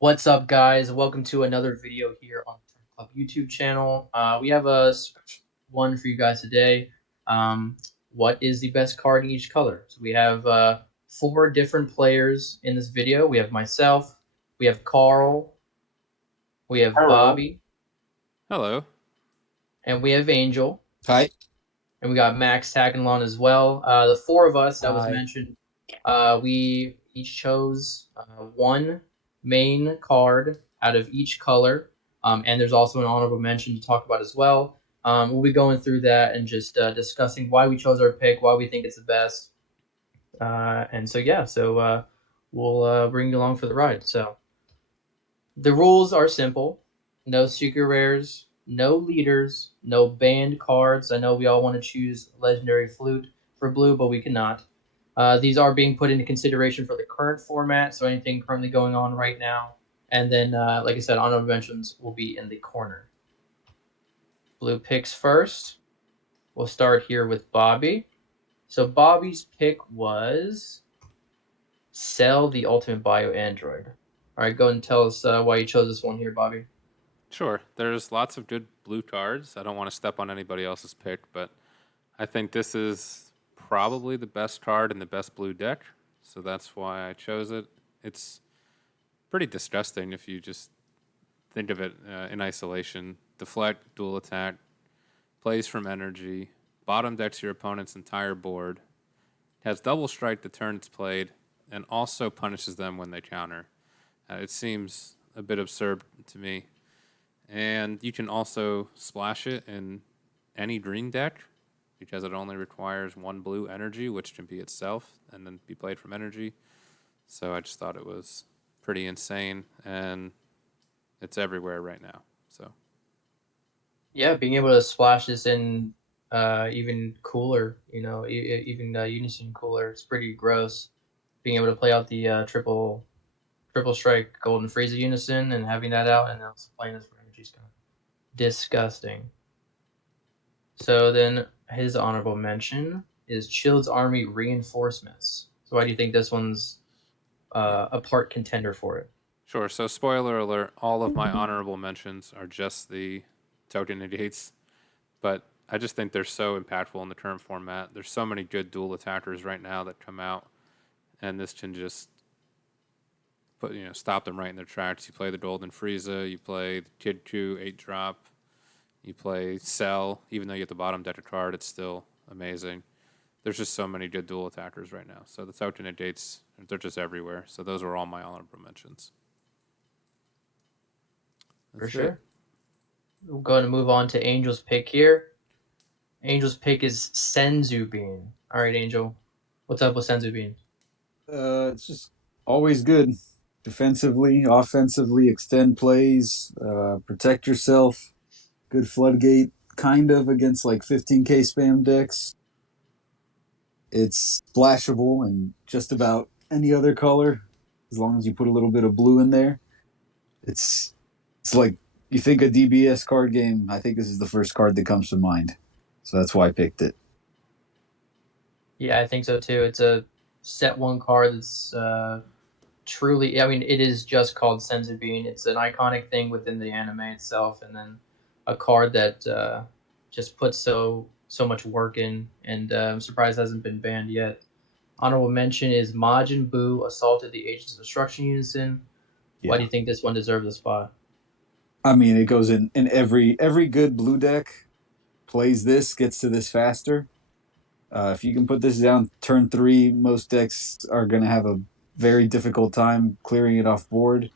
What's up, guys? Welcome to another video here on the Turn Club YouTube channel. We have a special one for you guys today. What is the best card in each color? So we have four different players in this video. We have myself, we have Karl, we have Hello. Bobby, Hello. and we have Angel, Hi. and we got Max tagging along as well. The four of us that was Hi. mentioned, we each chose one main card out of each color, and there's also an honorable mention to talk about as well. We'll be going through that and just discussing why we chose our pick, why we think it's the best, and so yeah, so we'll bring you along for the ride. So the rules are simple: no secret rares, no leaders, no banned cards. I know we all want to choose legendary flute for blue, but we cannot. These are being put into consideration for the current format, so anything currently going on right now. And then, like I said, honorable mentions will be in the corner. Blue picks first. We'll start here with Bobby. So Bobby's pick was Cell, the Ultimate Bio Android. All right, go ahead and tell us why you chose this one here, Bobby. Sure. There's lots of good blue cards. I don't want to step on anybody else's pick, but I think this is probably the best card in the best blue deck. So that's why I chose it. It's pretty disgusting if you just think of it in isolation. Deflect, dual attack, plays from energy, bottom decks your opponent's entire board, has double strike the turn it's played, and also punishes them when they counter. It seems a bit absurd to me. And you can also splash it in any green deck because it only requires one blue energy, which can be itself and then be played from energy. So I just thought it was pretty insane, and it's everywhere right now. So Yeah, being able to splash this in even cooler, even Unison cooler, it's pretty gross. Being able to play out the triple strike Golden Frieza Unison and having that out and also playing this for energy is kind of disgusting. So then his honorable mention is Chilled's Army Reinforcements. So why do you think this one's yeah, a part contender for it? sure. So spoiler alert: all of my honorable mentions are just the token negates, but I just think they're so impactful in the current format. There's so many good dual attackers right now that come out, and this can just stop them right in their tracks. You play the Golden Frieza, you play the Kid Q 8 drop, you play Cell. Even though you get the bottom deck a card, it's still amazing. There's just so many good dual attackers right now. So the alternate dates, they're just everywhere. So those were all my honorable mentions. For That's it. sure. We'll go ahead and move on to Angel's pick here. Angel's pick is Senzu Bean. All right, Angel. What's up with Senzu Bean? It's just always good. Defensively, offensively, extend plays, protect yourself. Good floodgate, kind of against like 15k spam decks. It's splashable in just about any other color, as long as you put a little bit of blue in there. It's it's like you think a DBS card game. I think this is the first card that comes to mind, so that's why I picked it. Yeah, I think so too. It's a set one card that's truly. I mean, it is just called Senzu Bean. It's an iconic thing within the anime itself, and then a card that just puts so much work in, and I'm surprised it hasn't been banned yet. Honorable mention is Majin Buu assaulted the Agents of Destruction Unison. Why do Yeah, you think this one deserves a spot? I mean it goes in every good blue deck plays this, gets to this faster. If you can put this down turn three, most decks are going to have a very difficult time clearing it off board.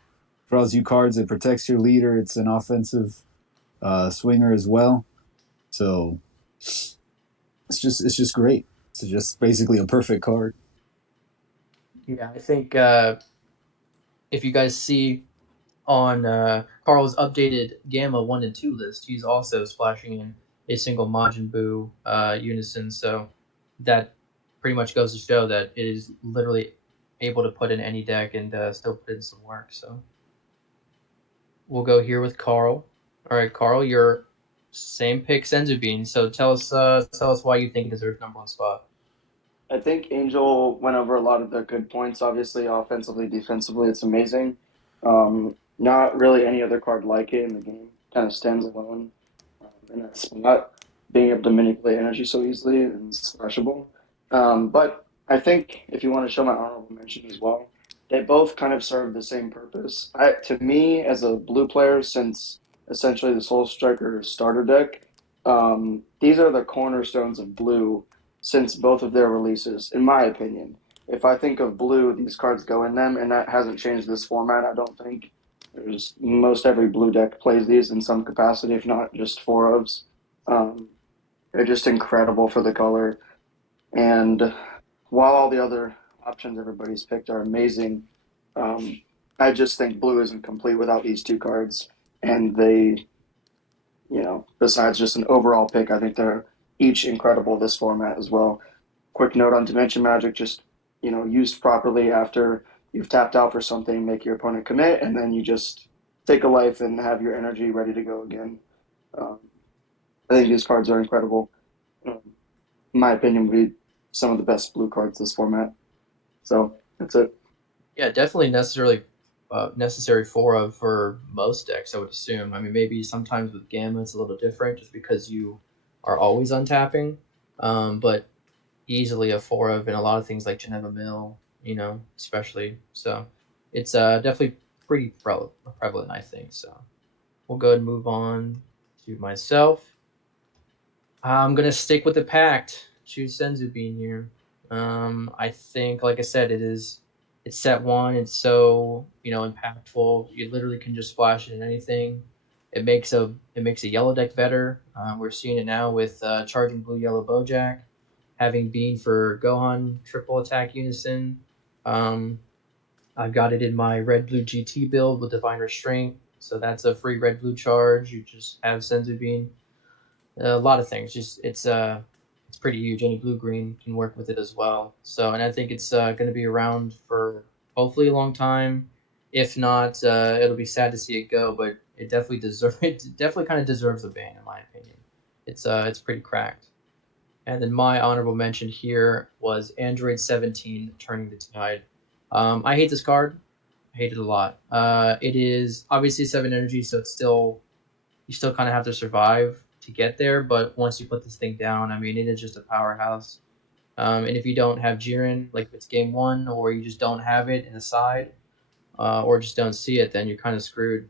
Draws you cards, it protects your leader. It's an offensive swinger as well. So it's just great. It's just basically a perfect card. Yeah, I think if you guys see on Karl's updated Gamma 1 and 2 list, he's also splashing in a single Majin Buu unison. So that pretty much goes to show that it is literally able to put in any deck and still put in some work. So we'll go here with Karl. All right, Karl, your same pick Senzu Bean. So tell us why you think it deserves number one spot. I think Angel went over a lot of the good points. Obviously, offensively, defensively, it's amazing. Not really any other card like it in the game. Kind of stands alone in that spot, being able to manipulate energy so easily and splashable. But I think if you want to show my honorable mention as well, they both kind of serve the same purpose. To me, as a blue player, since essentially the Soul Striker starter deck, these are the cornerstones of blue since both of their releases, in my opinion. If I think of blue, these cards go in them, and that hasn't changed this format, I don't think. There's most every blue deck plays these in some capacity, if not just four ofs. Um, they're just incredible for the color. And while all the other options everybody's picked are amazing, um, I just think blue isn't complete without these two cards. And they, besides just an overall pick, I think they're each incredible this format as well. Quick note on Dimension Magic, just used properly after you've tapped out for something, make your opponent commit, and then you just take a life and have your energy ready to go again. Um, I think these cards are incredible. Um, in my opinion, would be some of the best blue cards this format. So that's it. Yeah, definitely necessary for most decks. I would assume. I mean, maybe sometimes with Gamma it's a little different, just because you are always untapping. But easily a four of in a lot of things like Geneva Mill, especially. So it's definitely pretty prevalent, I think. So we'll go ahead and move on to myself. I'm gonna stick with the pact. Choose Senzu Bean here. I think, like I said, it's set one. It's so impactful. You literally can just splash it in anything. It makes a yellow deck better. We're seeing it now with charging blue yellow Bojack, having Bean for Gohan triple attack unison. Um, I've got it in my red blue GT build with Divine Restraint, so that's a free red blue charge. You just have Senzu Bean, a lot of things. Just it's pretty huge. Any blue green can work with it as well. So, and I think it's going to be around for hopefully a long time. If not, it'll be sad to see it go. But it definitely deserves. It definitely kind of deserves a ban, in my opinion. It's pretty cracked. And then my honorable mention here was Android 17 Turning the Tide. I hate this card. I hate it a lot. It is obviously 7 energy, so it's still you still kind of have to survive to get there. But once you put this thing down, I mean, it is just a powerhouse. And if you don't have Jiren, like if it's game one, or you just don't have it in the side, or just don't see it, then you're kind of screwed.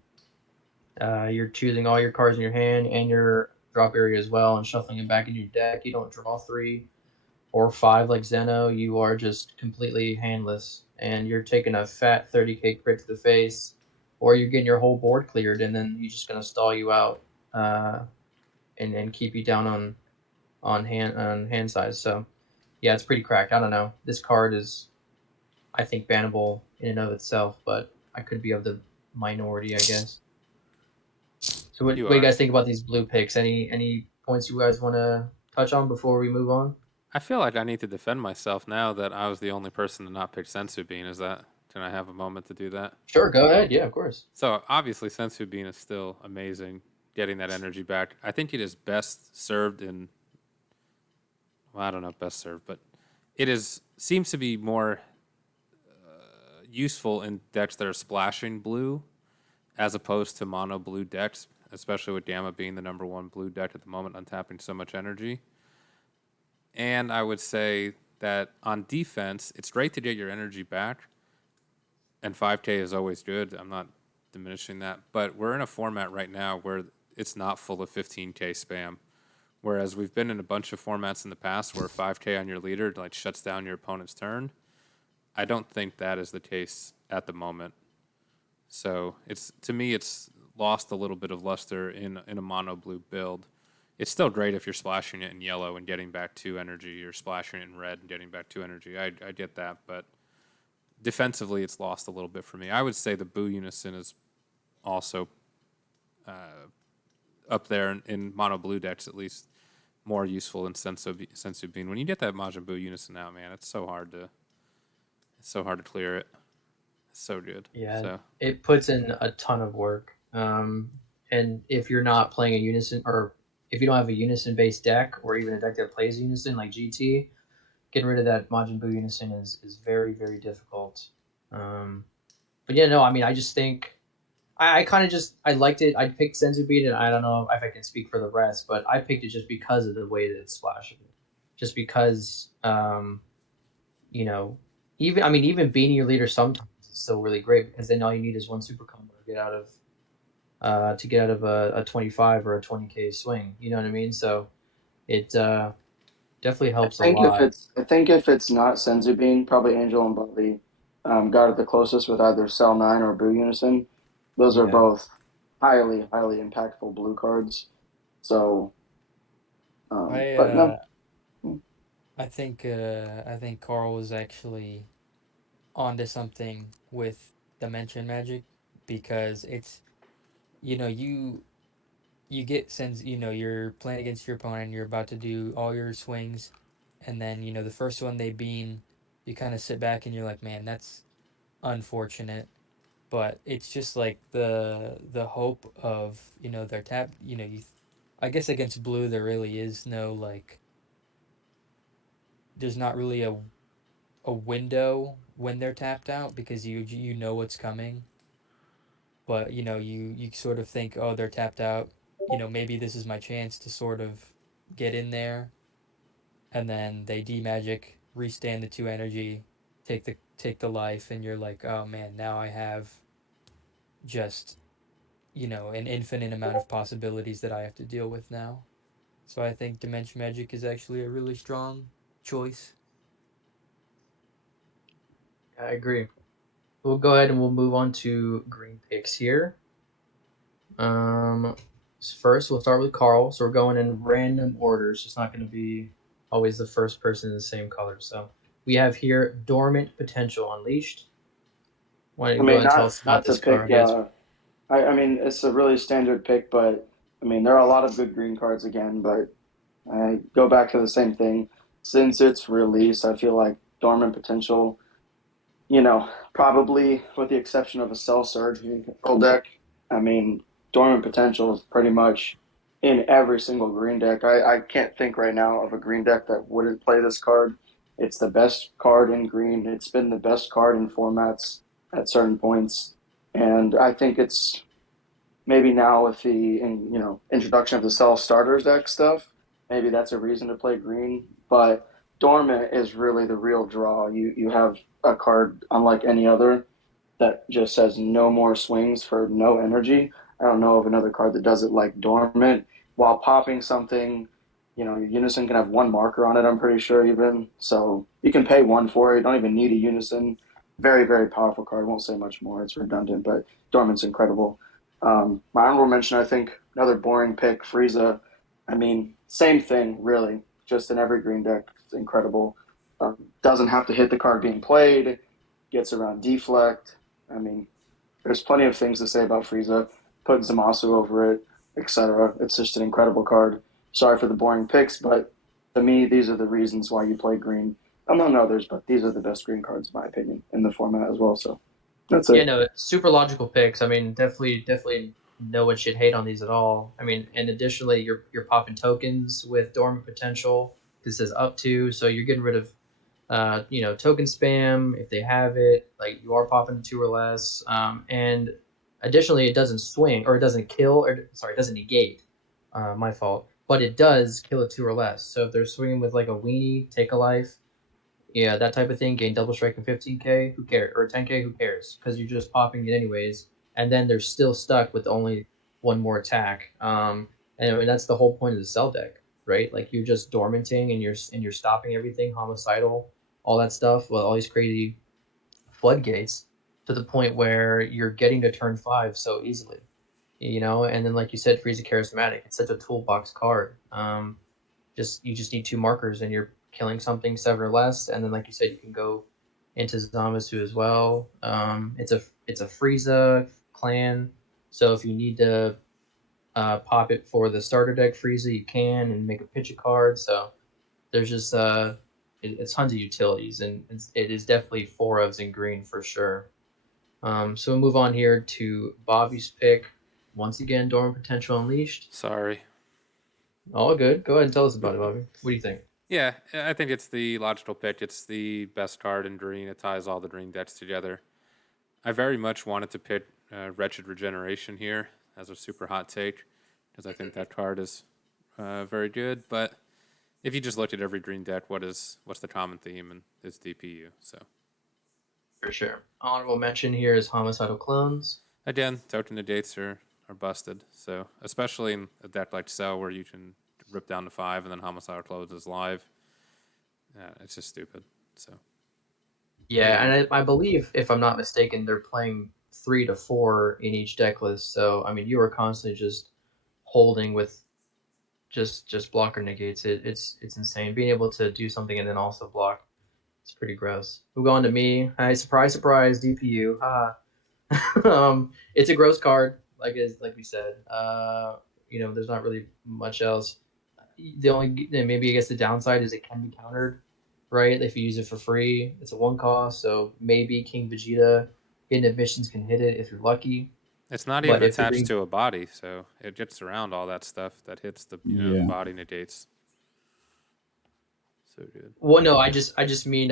You're choosing all your cards in your hand and your drop area as well, and shuffling it back in your deck. You don't draw three or five like Zeno. You are just completely handless, and you're taking a fat 30k crit to the face, or you're getting your whole board cleared, and then you're just gonna stall you out. And keep you down on hand size. So yeah, it's pretty cracked. I don't know. This card is, I think, bannable in and of itself, but I could be of the minority, I guess. So what, You what do you are. guys think about these blue picks? Any points you guys want to touch on before we move on? I feel like I need to defend myself now that I was the only person to not pick Sensu Bean. Is that? Can I have a moment to do that? Sure, go ahead. Yeah, of course. So obviously, Sensu Bean is still amazing, getting that energy back. I think it is best served in. Well, I don't know if best served, but it is seems to be more useful in decks that are splashing blue as opposed to mono blue decks, especially with Gamma being the number one blue deck at the moment, untapping so much energy. And I would say that on defense, it's great to get your energy back, and 5K is always good. I'm not diminishing that, but we're in a format right now where it's not full of 15K spam. Whereas we've been in a bunch of formats in the past where 5K on your leader like shuts down your opponent's turn. I don't think that is the case at the moment. So it's to me, it's lost a little bit of luster in a mono blue build. It's still great if you're splashing it in yellow and getting back 2 energy, or splashing it in red and getting back 2 energy. I get that, but defensively, it's lost a little bit for me. I would say the Boo Unison is also up there in mono blue decks, at least more useful than Sensu Bean. When you get that Majin Buu Unison out, man, it's so hard to clear it. It's so good. Yeah, So it puts in a ton of work. And if you're not playing a unison, or if you don't have a unison based deck, or even a deck that plays unison like GT, getting rid of that Majin Buu unison is very very difficult. Um, but yeah, no, I mean, I just think I kind of just I liked it. I picked Senzu Beat, and I don't know if I can speak for the rest, but I picked it just because of the way that it's splashable. Just because, you know, even I mean, even beating your leader sometimes is still really great because then all you need is one super combo to get out of a 25 or a 20k swing. You know what I mean? So it definitely helps a lot. I think if it's not Senzu Bean, probably Angel and Bobby got it the closest with either Cell 9 or Boo Unison. Those are Yeah, both highly impactful blue cards. So, I but no, I think Karl was actually onto something with Dimension Magic because it's you get since you're playing against your opponent, you're about to do all your swings, and then the first one they bean, you kind of sit back and you're like, man, that's unfortunate. But it's just like the hope of their tap. I guess against blue there really is no like there's not really a window when they're tapped out because you know what's coming, but you sort of think, oh, they're tapped out, maybe this is my chance to sort of get in there, and then they demagic, restand the 2 energy, take the life, and you're like, oh man, now I have just an infinite amount of possibilities that I have to deal with now. So I think Dimension Magic is actually a really strong choice. I agree. We'll go ahead and we'll move on to green picks here. Um, First, we'll start with Karl. So we're going in random orders. It's not going to be always the first person in the same color. So we have here Dormant Potential Unleashed. Why don't I you go mean, ahead and tell us not about to this pick. card? Yes. I mean, it's a really standard pick, but I mean, there are a lot of good green cards again. But I go back to the same thing. Since its release, I feel like Dormant Potential, probably with the exception of a Cell Surge green control deck, I mean, Dormant Potential is pretty much in every single green deck. I can't think right now of a green deck that wouldn't play this card. It's the best card in green. It's been the best card in formats at certain points. And I think it's maybe now with the introduction of the self starters deck stuff, maybe that's a reason to play green. But Dormant is really the real draw. You have a card unlike any other that just says no more swings for no energy. I don't know of another card that does it like Dormant while popping something. Your Unison can have one marker on it, I'm pretty sure, even. So you can pay one for it. You don't even need a Unison. Very powerful card. I won't say much more. It's redundant, but Dormant's incredible. My honorable mention, I think, another boring pick, Frieza. I mean, same thing, really. Just an evergreen deck. It's incredible. Doesn't have to hit the card being played. Gets around deflect. I mean, there's plenty of things to say about Frieza. Put Zamasu over it, etc. It's just an incredible card. Sorry for the boring picks, but to me, these are the reasons why you play green. Among others, but these are the best green cards, in my opinion, in the format as well. So that's Yeah, it. no, super logical picks. I mean, definitely no one should hate on these at all. I mean, and additionally, you're popping tokens with Dormant Potential. This says up to, so you're getting rid of token spam if they have it. Like you are popping two or less, and additionally, it doesn't swing or it doesn't kill or sorry, it doesn't negate. My fault, but it does kill a two or less. So if they're swinging with like a weenie, take a life, yeah, that type of thing, gain double strike in 15k, who cares? Or 10k, who cares? Because you're just popping it anyways, and then they're still stuck with only one more attack. And that's the whole point of the cell deck, right? Like you're just dormanting and you're stopping everything, homicidal, all that stuff, with all these crazy floodgates to the point where you're getting to turn five so easily. And then like you said, Frieza charismatic. It's such a toolbox card. You just need two markers and you're killing something seven or less, and then like you said, you can go into Zamasu as well. It's a Frieza clan, so if you need to pop it for the starter deck Frieza, you can and make a pitch a card. So there's just it's tons of utilities, and it is definitely four ofs in green for sure. So we'll move on here to Bobby's pick. Once again, Dormant Potential Unleashed. Sorry. All good. Go ahead and tell us about it, Bobby. What do you think? Yeah, I think it's the logical pick. It's the best card in green. It ties all the green decks together. I very much wanted to pick Wretched Regeneration here as a super hot take because I think that card is very good. But if you just looked at every green deck, what's the common theme? And it's DPU. So For sure. Honorable mention here is Homicidal Clones. again, token negates are busted. So especially in a deck like Cell where you can rip down to 5 and then Homicidal Clothes is live. It's just stupid. So Yeah, and I believe, if I'm not mistaken, they're playing 3 to 4 in each deck list. So I mean, you are constantly just holding with just blocker negates. It's insane being able to do something and then also block. It's pretty gross. Move on to me. Hi, surprise, surprise, DPU. It's a gross card, like we said. There's not really much else. The only maybe I guess the downside is it can be countered, right? If you use it for free, it's a 1 cost, so maybe King Vegeta inhibitions can hit it if you're lucky. it's not even But if the attached green, to a body, so it gets around all that stuff that hits the Yeah. body negates. So good. well, no, I just mean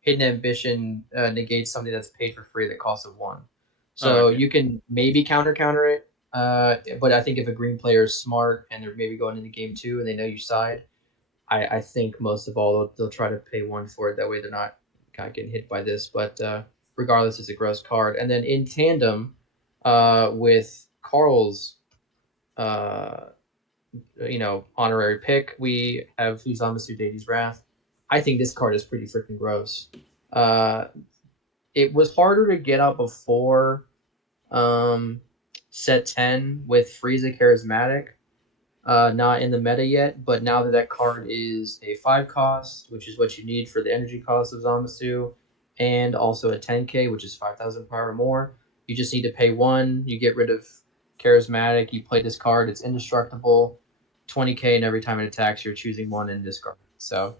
hidden ambition negates something that's paid for free that costs a 1, Oh, so okay. you can maybe counter it. But I think if a green player is smart and they're maybe going into game 2 and they know your side, I think most of all they'll try to pay 1 for it. That way they're not kind of getting hit by this. But regardless, it's a gross card. And then in tandem with Karl's, uh, honorary pick, we have Fusamasu Deity's Wrath. I think this card is pretty freaking gross. Uh, it was harder to get out before um, set 10 with Frieza Charismatic, not in the meta yet, but now that that card is a 5 cost, which is what you need for the energy cost of Zamasu, and also a 10k, which is 5,000 power or more, you just need to pay 1. You get rid of Charismatic. You play this card. It's indestructible. 20k, and every time it attacks, you're choosing 1 and discard. So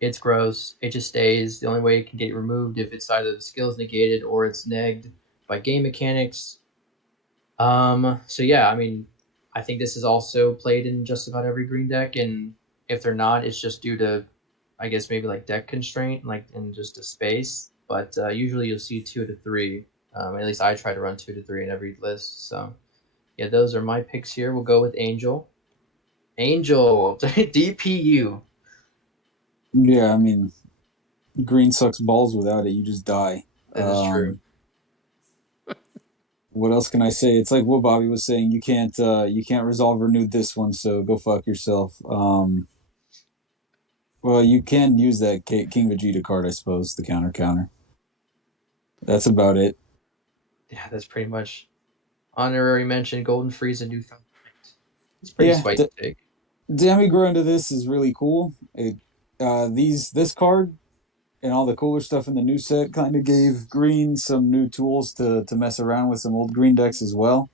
it's gross. It just stays. The only way it can get removed if it's either the skills negated or it's negged by game mechanics. So yeah, I mean, I think this is also played in just about every green deck, and if they're not, it's just due to, I guess maybe like deck constraint, like in just a space. But usually you'll see 2 to 3. At least I try to run 2 to 3 in every list. So yeah, those are my picks here. We'll go with Angel. Angel DPU. Yeah, I mean, green sucks balls without it. You just die. That is true. What else can I say? It's like what Bobby was saying. You can't resolve renew this one, so go fuck yourself. Well, you can use that King Vegeta card, I suppose, the counter. That's about it. Yeah, that's pretty much honorary mention. Golden Frieza Newfound Light. It's pretty Yeah, spicy take. Demigra into this is really cool. This card and all the cooler stuff in the new set kind of gave Green some new tools to mess around with some old Green decks as well.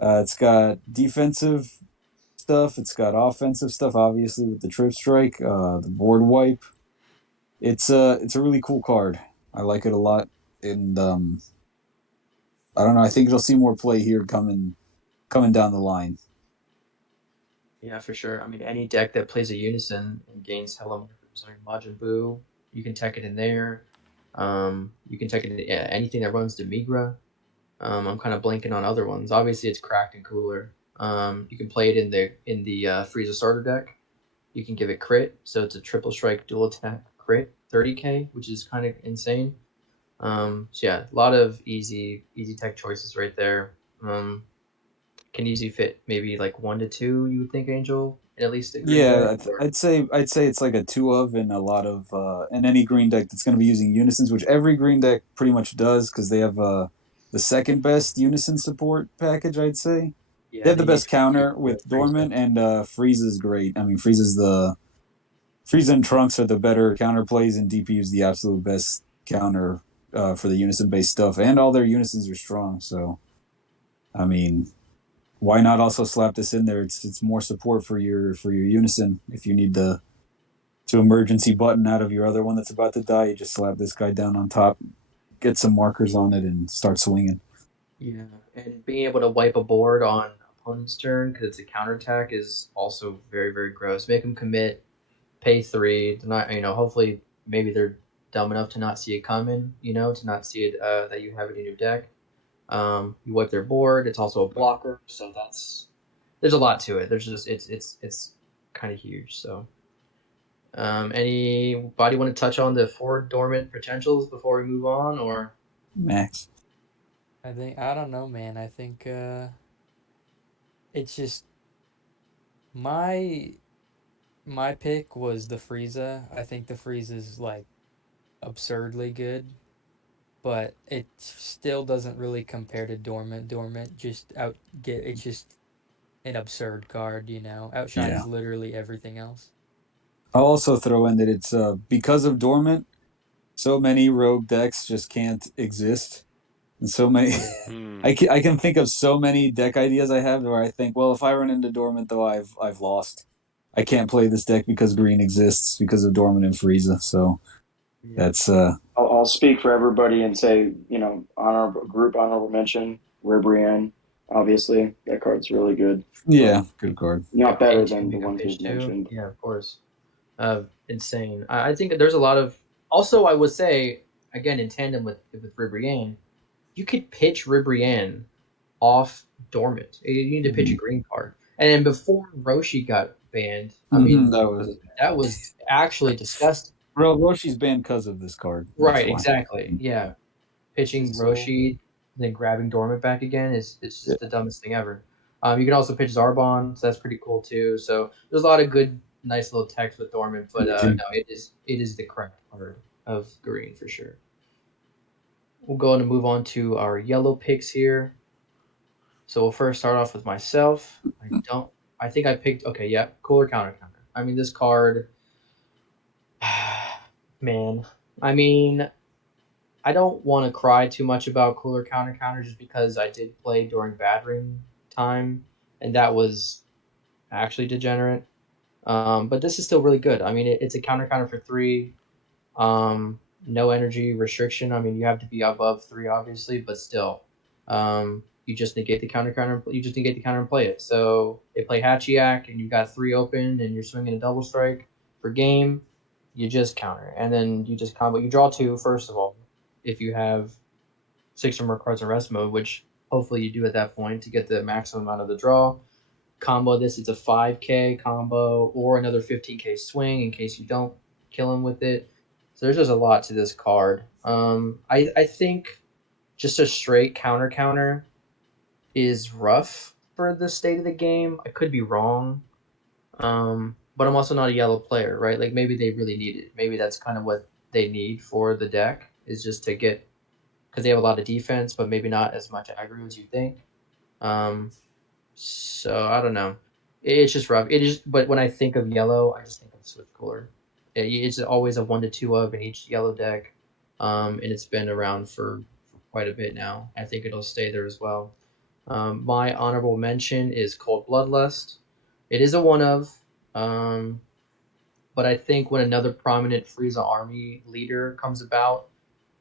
It's got defensive stuff. It's got offensive stuff, obviously with the Trip Strike, the board wipe. It's a really cool card. I like it a lot, and I don't know. I think it'll see more play here coming down the line. Yeah, for sure. I mean, any deck that plays a unison and gains hella markers like Majin Buu, you can tech it in there. You can tech it in anything that runs Demigra. I'm kind of blanking on other ones. Obviously, it's cracked and cooler. You can play it in the Frieza starter deck. You can give it crit, so it's a triple strike dual attack crit 30k, which is kind of insane. So yeah, a lot of easy tech choices right there. Can easily fit maybe like 1 to 2. You would think Angel in at least a green deck. Yeah, I'd say it's like a two of in a lot of in any green deck that's going to be using unisons, which every green deck pretty much does because they have the second best unison support package. I'd say they Yeah, have the they need best 20 counter for with Frieza. Dormant and Frieza's great. I mean, Frieza and Trunks are the better counter plays, and DPU's the absolute best counter for the unison based stuff, and all their unisons are strong. So I mean, why not also slap this in there? It's more support for your unison. If you need the to emergency button out of your other one that's about to die, you just slap this guy down on top, get some markers on it, and start swinging. Yeah, and being able to wipe a board on opponent's turn because it's a counterattack is also very, very gross. Make them commit, pay 3. They're not, hopefully maybe they're dumb enough to not see it coming, to not see it that you have it in your deck. You wipe their board. It's also a blocker, so there's a lot to it. There's just it's kind of huge. So, anybody want to touch on the four dormant potentials before we move on, or Max. I don't know, man. I think it's just my my pick was the Frieza. I think the Frieza's like absurdly good, but it still doesn't really compare to Dormant. Dormant just out get it's just an absurd card, Yeah. outshines literally everything else. I'll also throw in that it's because of dormant, so many rogue decks just can't exist. And so many yeah, Hmm. I can think of so many deck ideas I have where I think, well, if I run into dormant though, I've lost. I can't play this deck because green exists because of dormant and Frieza. So yeah, that's I'll speak for everybody and say, honorable mention, Ribrianne. Obviously, that card's really good, but yeah, good card. not and better two than the mega ones pitch we've too. mentioned. Yeah, of course. Insane. I think there's a lot of. Also, I would say again in tandem with Ribrianne, you could pitch Ribrianne off dormant. You need to pitch a Mm-hmm. green card, and then before Roshi got banned, I mean That was that was actually disgusting. Roshi's banned because of this card. That's Right, why. exactly. Yeah, It's pitching just so Roshi, then grabbing dormant back again is it's Yeah. just the dumbest thing ever. You can also pitch Zarbon, so that's pretty cool too. So there's a lot of good, nice little text with dormant, but no, it is the correct card of green for sure. We'll go on and move on to our yellow picks here. So we'll first start off with myself. I think I picked. Okay, yeah, cooler counter counter. I mean, this card, man. I mean, I don't want to cry too much about cooler counter counter just because I did play during bad ring time, and that was actually degenerate. But this is still really good. I mean, it's a counter counter for three. No energy restriction. I mean, you have to be above three, obviously, but still, you just negate the counter counter. You just negate the counter and play it. So they play Hachiyak, and you've got three open, and you're swinging a double strike per game. You just counter, and then you just combo. You draw two first of all, if you have six or more cards in rest mode, which hopefully you do at that point to get the maximum amount of the draw. Combo this, it's a 5K combo or another 15K swing in case you don't kill him with it. So there's just a lot to this card. I think just a straight counter counter is rough for the state of the game. I could be wrong. But I'm also not a yellow player, right? Like maybe they really need it. Maybe that's kind of what they need for the deck is just to get because they have a lot of defense, but maybe not as much aggro as you think. Um, so I don't know. It's just rough. It is, but when I think of yellow, I just think of Swift Cooler. It's always a 1 to 2 of in each yellow deck, and it's been around for quite a bit now. I think it'll stay there as well. My honorable mention is Cold Bloodlust. It is a one of, um, but I think when another prominent Frieza army leader comes about,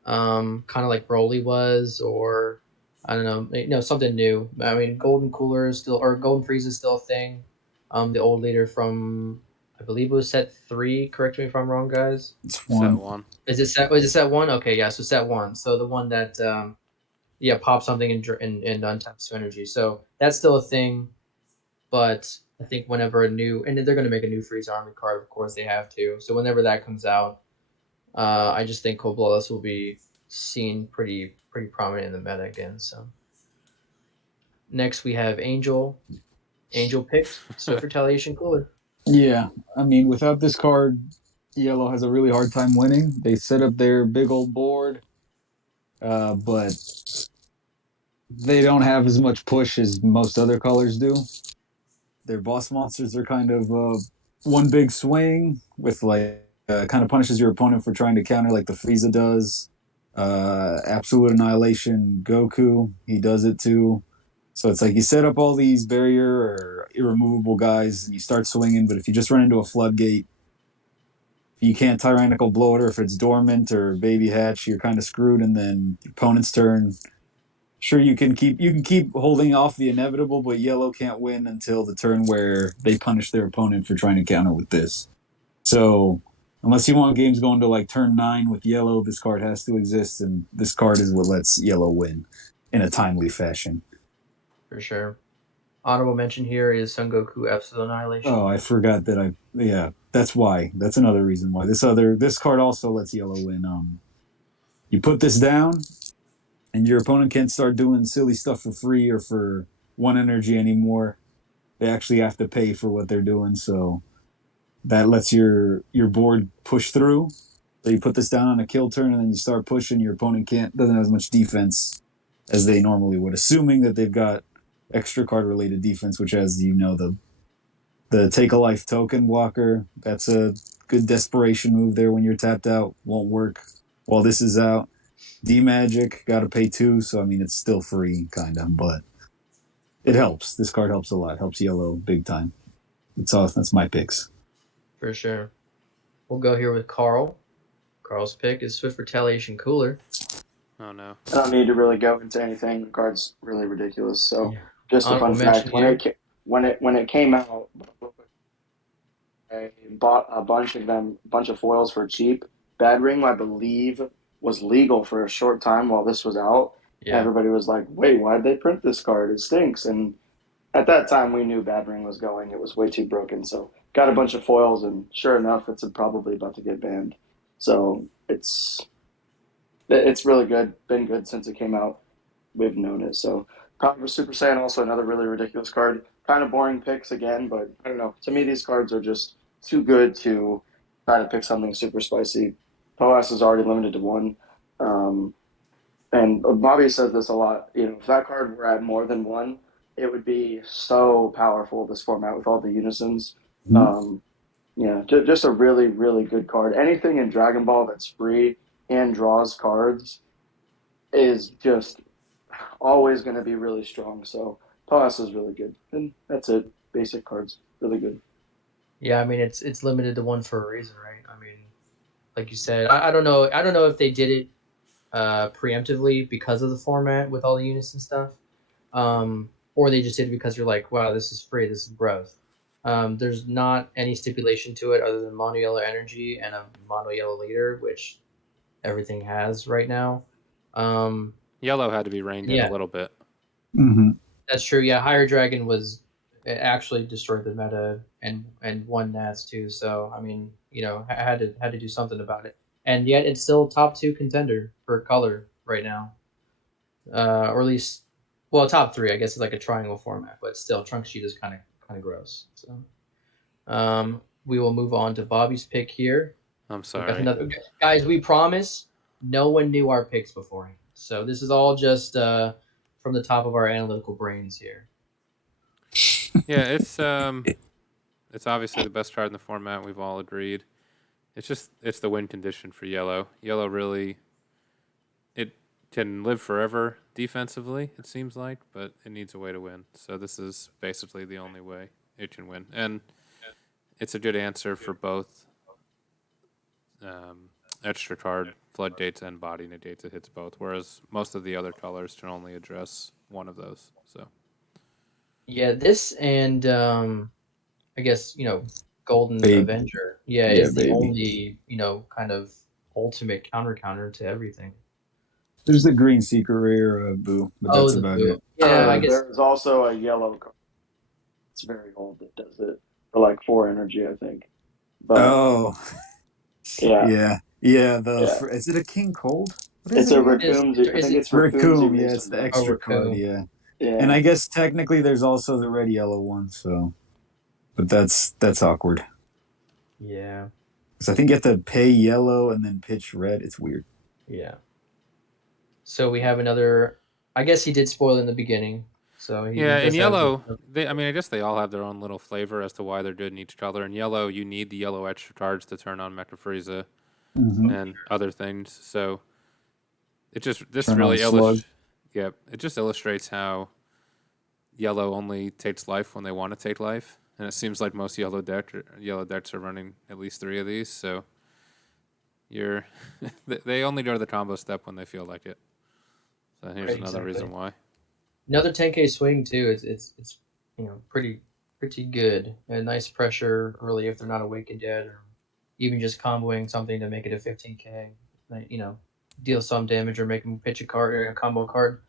kind of like Broly was, or I don't know, something new. I mean, Golden Cooler is still, or Golden Freeze is still a thing. The old leader from, I believe it was set three. Correct me if I'm wrong, guys. It's Set one. one. Is it set one? Okay, yeah. So set one. So the one that, yeah, pops something and untaps two energy. So that's still a thing. But I think whenever and they're going to make a new Freeze Army card, of course they have to. So whenever that comes out, I just think Cold Bloodless will be seen pretty prominent in the meta again. So next we have Angel. Angel picked Swift Retaliation Cooler. Yeah, I mean, without this card, yellow has a really hard time winning. They set up their big old board, but they don't have as much push as most other colors do. Their boss monsters are kind of one big swing with kind of punishes your opponent for trying to counter like the Frieza does. Absolute Annihilation Goku, he does it too. So it's like you set up all these barrier or irremovable guys and you start swinging, but if you just run into a floodgate, you can't tyrannical blow it, or if it's dormant or baby hatch, you're kind of screwed. And then your opponent's turn. Sure, you can keep holding off the inevitable, but yellow can't win until the turn where they punish their opponent for trying to counter with this. So Unless you want games going to like turn 9 with yellow, this card has to exist, and this card is what lets yellow win in a timely fashion. For sure. Honorable mention here is Son Goku Episode Oh, Annihilation. I forgot that yeah, that's why. That's another reason why. This card also lets yellow win. You put this down and your opponent can't start doing silly stuff for free or for 1 energy anymore. They actually have to pay for what they're doing, so that lets your board push through. So you put this down on a kill turn and then you start pushing, your opponent can't doesn't have as much defense as they normally would, assuming that they've got extra card related defense, which, as you know, the take a life token blocker, that's a good desperation move there when you're tapped out. Won't work while this is out. D Magic, gotta pay 2, so I mean it's still free, kinda, but it helps. This card helps a lot. Helps yellow big time. That's my picks. For sure. We'll go here with Karl. Karl's pick is Swift Retaliation Cooler. Oh no. I don't need to really go into anything. The card's really ridiculous. So, Yeah. just a Honorable fun mention fact: here. when it came out, I bought a bunch of them, a bunch of foils for cheap. Bad Ring, I believe, was legal for a short time while this was out. Yeah, Everybody was like, "Wait, why'd they print this card? It stinks." And at that time, we knew Bad Ring was going. It was way too broken. So got a bunch of foils, and sure enough, it's probably about to get banned. So it's really good. Been good since it came out. We've known it. So Power Super Saiyan, also another really ridiculous card. Kind of boring picks again, but I don't know. To me, these cards are just too good to try to pick something super spicy. Poas is already limited to one. Um, and Bobby says this a lot. You know, if that card were at more than one, it would be so powerful, this format with all the unisons. Mhm. Um, yeah, just a really, really good card. Anything in Dragon Ball that's free and draws cards is just always going to be really strong. So Palas is really good, and that's it. Basic cards, really good. yeah. I mean, it's limited to one for a reason, right? I mean, like you said, I don't know. I don't know if they did it preemptively because of the format with all the units and stuff, or they just did it because you're like, wow, this is free, this is growth. There's not any stipulation to it other than mono yellow energy and a mono yellow leader, which everything has right now. Um, Yellow had to be reined in a yeah, little bit. Mhm. that's true. Yeah, Higher Dragon was it actually destroyed the meta and won Nats too. So I mean, had to do something about it. And yet it's still top two contender for color right now, or at least, well, top three. I guess it's like a triangle format, but still, Trunk Sheet is kind of gross. So we will move on to Bobby's pick here. I'm We got sorry. another guys. We promise no one knew our picks beforehand, so this is all just from the top of our analytical brains here. Yeah, it's obviously the best card in the format. We've all agreed. It's the win condition for yellow. Yellow really it can live forever defensively. It seems like, but it needs a way to win. So this is basically the only way it can win, and it's a good answer for both extra card floodgates and body negates. It hits both, whereas most of the other colors can only address one of those. So Yeah, this and I guess Golden Babe. Avenger. Yeah, Yeah, is the baby. only kind of ultimate counter to everything. There's the green secret rare boo, but Oh, that's the about boo. it. Yeah, I guess. There's also a yellow card. It's very old that does it for like 4 energy, I think. But Oh, yeah, yeah. Yeah, yeah, is it a king cold? What is it's it a again? Raccoon's. I Is think it it's Raccoon's Raccoon, yeah, it's Erased the a Magic. extra card, raccoon? yeah. And Yeah, I guess technically there's also the red yellow one, so but that's awkward. Yeah, Because I think you have to pay yellow and then pitch red. It's weird. yeah. So we have another. I guess he did spoil in the beginning, so he yeah, in does have yellow, the I mean, I guess they all have their own little flavor as to why they're good in each color. In yellow, you need the yellow extra cards to turn on Mecha Frieza Mm-hmm. and other things. So it just this Turn on really slug. yep, it just illustrates how yellow only takes life when they want to take life, and it seems like most yellow decks are running at least 3 of these. So you're they only go to the combo step when they feel like it. So here's right, another reason exactly. why. Another 10K swing too. It's pretty good. A nice pressure early if they're not awakened yet, even just comboing something to make it a 15k, deal some damage or make him pitch a card or a combo card.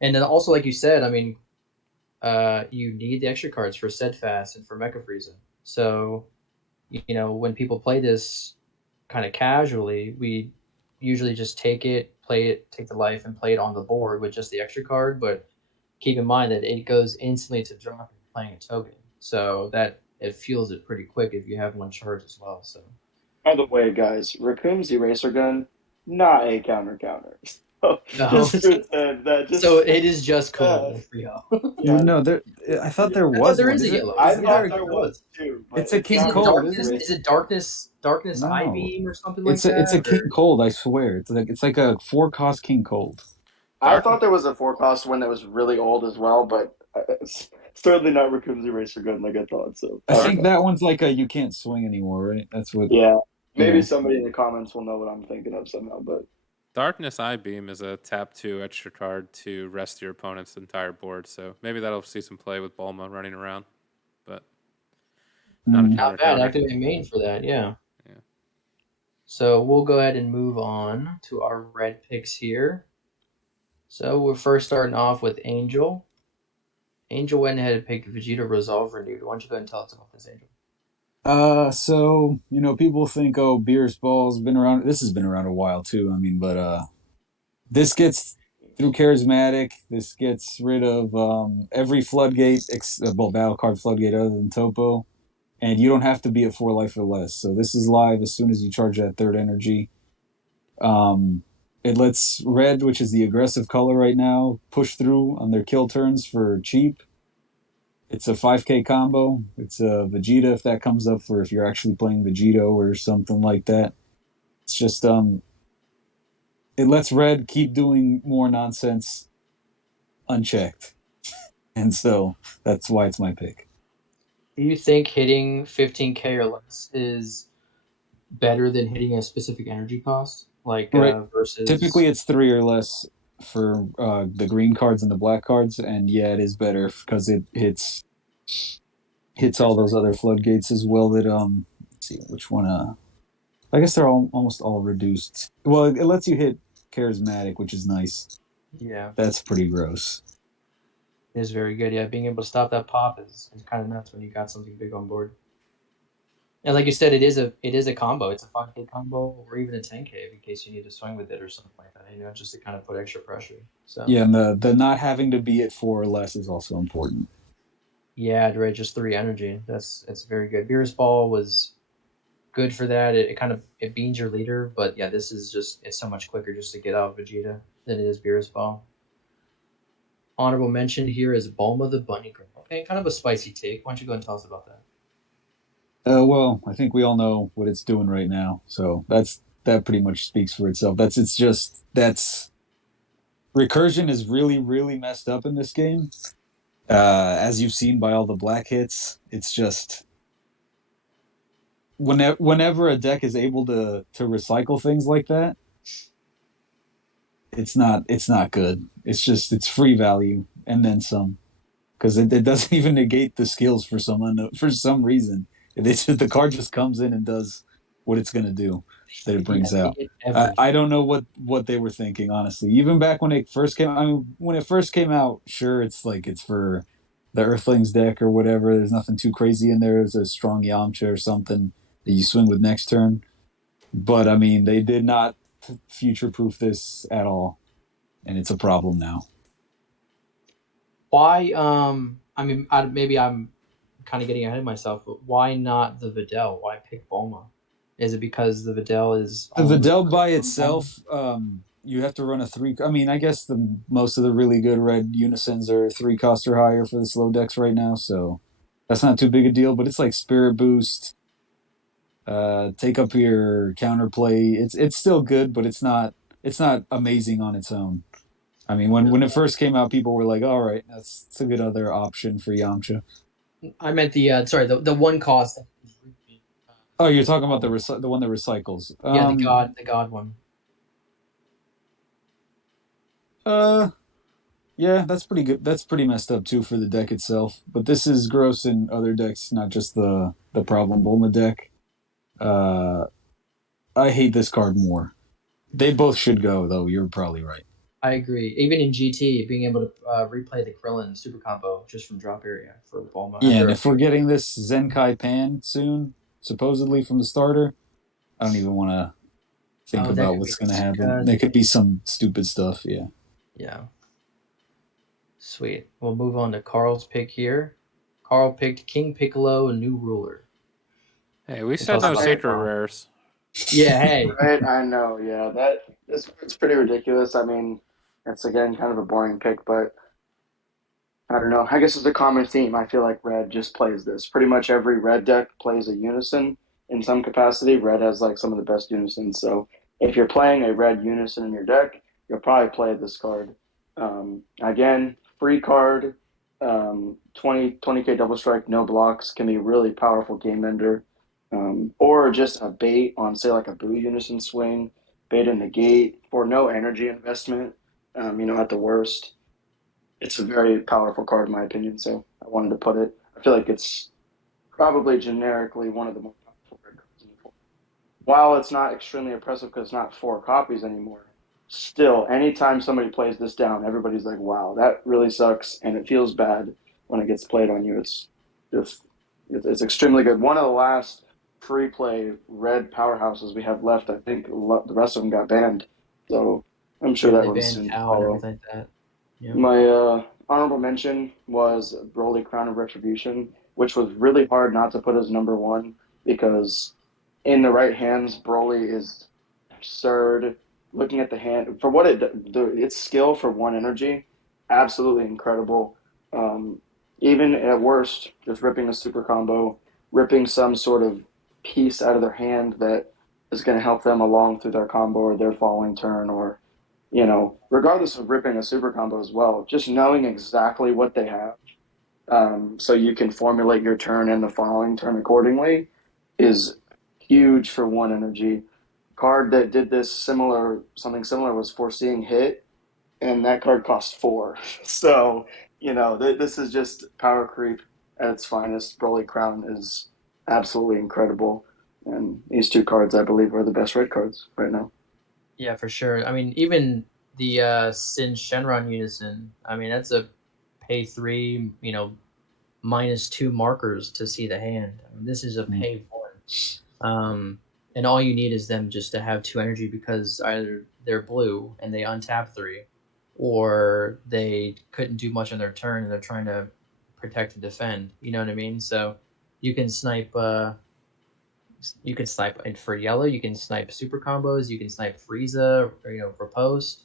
And then also, like you said, I mean, you need the extra cards for Steadfast and for Mecha Frieza. So, when people play this kind of casually, we usually just take it, play it, take the life, and play it on the board with just the extra card. But keep in mind that it goes instantly to drop if you're playing a token. So that it fuels it pretty quick if you have one charge as well. So By the way, guys, Raccoon's eraser gun, not a counter. So no, just to attend that, so just it is just uh, cool for y'all. Well, yeah, no, there. I thought yeah. there I thought was there one. is a Is it? yellow. I Isn't Isn't there? thought I there thought there was was. too, but It's a it Is King it sounded like Cold, an isn't darkness? it? Is eraser. it darkness eye No, beam or something like it's a that? King Or Cold. I swear, it's like a 4 cost King Cold. I Dark. thought there was a four cost one that was really old as well, but it's certainly not Raccoon's eraser gun like I thought. So I I don't think know. that one's like a you can't swing anymore, right? That's what. Yeah, maybe Yeah. somebody in the comments will know what I'm thinking of somehow. But Darkness Eye Beam is a tap 2 extra card to rest your opponent's entire board. So maybe that'll see some play with Bulma running around, but not a Mm. counter not bad. counter. Activate main for that. Yeah. Yeah. So we'll go ahead and move on to our red picks here. So we're first starting off with Angel. Angel went ahead and picked Vegeta Resolve Renewed. Why don't you go ahead and tell us about this, Angel? So people think, oh, Beerus Ball's been around. This has been around a while too. I mean, but this gets through charismatic. This gets rid of every floodgate, well, battle card floodgate other than Topo, and you don't have to be at 4 life or less. So this is live as soon as you charge that third energy. It lets red, which is the aggressive color right now, push through on their kill turns for cheap. It's a 5k combo. It's a Vegeta if that comes up for if you're actually playing Vegito or something like that. It's just it lets red keep doing more nonsense unchecked. And so that's why it's my pick. Do you think hitting 15k or less is better than hitting a specific energy cost, like Right. Typically versus? it's 3 or less for the green cards and the black cards, and yeah, it is better because it hits all those other floodgates as well. That let's see which one. I guess they're almost all reduced. Well, it lets you hit charismatic, which is nice. Yeah, That's pretty gross. it is very good. Yeah, being able to stop that pop is kind of nuts when you got something big on board. And like you said, it is a combo. It's a 5k combo or even a 10k in case you need to swing with it or something like that. Just to kind of put extra pressure. So Yeah, and the not having to be at 4 or less is also important. yeah, right, just 3 energy. It's very good. Beerus Ball was good for that. It kind of it beans your leader, but yeah, this is just it's so much quicker just to get out of Vegeta than it is Beerus Ball. Honorable mention here is Bulma the Bunny Girl. Okay, kind of a spicy take. Why don't you go and tell us about that? Well, I think we all know what it's doing right now, so that pretty much speaks for itself. That's recursion is really really messed up in this game. As you've seen by all the black hits, it's just whenever a deck is able to recycle things like that, it's not good. It's free value and then some because it doesn't even negate the skills for some reason. The card just comes in and does what it's gonna do that it Yeah, brings they out. get I everything. don't know what they were thinking honestly. Even back when it first came, I mean, when it first came out, sure, it's like it's for the Earthlings deck or whatever. There's nothing too crazy in there. There's a strong Yamcha or something that you swing with next turn. But I mean, they did not future proof this at all, and it's a problem now. Why? I mean, maybe I'm kind of getting ahead of myself, but why not the Videl? Why pick Bulma? Is it because the Videl is The only Videl recruited by from Bulma? itself, you have to run a three. I mean, I guess the most of the really good red unisons are 3 cost or higher for the slow decks right now, so that's not too big a deal. But it's like Spirit Boost, take up your counterplay. It's still good, but it's not amazing on its own. I mean, when it first came out, people were like, "All right, that's a good other option for Yamcha." I meant the one cost. Oh, you're talking about the one that recycles. Yeah, the god one. Uh, Yeah, that's pretty good. That's pretty messed up too for the deck itself. But this is gross in other decks, not just the problem Bulma deck. Uh, I hate this card more. They both should go, though. You're probably right. I agree. Even in GT, being able to replay the Krillin super combo just from drop area for Bulma Yeah, after and a if we're getting this Zenkai Pan soon, supposedly from the starter, I don't even want to think that about could be what's going to happen. There disgusting. could be some stupid stuff. Yeah. Yeah, sweet. We'll move on to Carl's pick here. Carl picked King Piccolo, a new ruler. Hey, we We'll said toss it no back to Right, secret Carl. rares. Yeah, hey. right. I know. Yeah, this it's pretty ridiculous. I mean, it's again kind of a boring pick, but I don't know. I guess it's a common theme. I feel like red just plays this. Pretty much every red deck plays a unison in some capacity. Red has like some of the best unisons. So if you're playing a red unison in your deck, you'll probably play this card. Again, free card, 20K double strike, no blocks, can be a really powerful game ender. Or just a bait on, say, like a blue unison swing, bait and negate for no energy investment, at the worst. It's a very powerful card in my opinion, so I wanted to put it. I feel like it's probably generically one of the more powerful red cards in the format. While it's not extremely impressive because it's not 4 copies anymore, still, anytime somebody plays this down, everybody's like, "Wow, that really sucks," and it feels bad when it gets played on you. It's just it's extremely good. One of the last free play red powerhouses we have left. I think the rest of them got banned, so I'm sure Yeah, that they will banned soon Tao and follow. everything like that. Yep. My honorable mention was Broly Crown of Retribution, which was really hard not to put as number one because in the right hands, Broly is absurd. Looking at the hand for what its skill for one energy, absolutely incredible. Um, Even at worst, just ripping a super combo, ripping some sort of piece out of their hand that is going to help them along through their combo or their following turn or regardless of ripping a super combo as well, just knowing exactly what they have, so you can formulate your turn and the following turn accordingly, is huge for one energy. Card that did something similar was Foreseeing Hit, and that card cost four. So, this is just power creep at its finest. Broly Crown is absolutely incredible. And these two cards, I believe, are the best red cards right now. Yeah, for sure. I mean, even the Sin Shenron Unison, I mean, that's a pay three, -2 markers to see the hand. I mean, this is a Mm. pay one. And all you need is them just to have two energy because either they're blue and they untap three, or they couldn't do much on their turn and they're trying to protect and defend. You know what I mean? So you can snipe. You can snipe and for yellow. You can snipe super combos. You can snipe Frieza. Or, for post.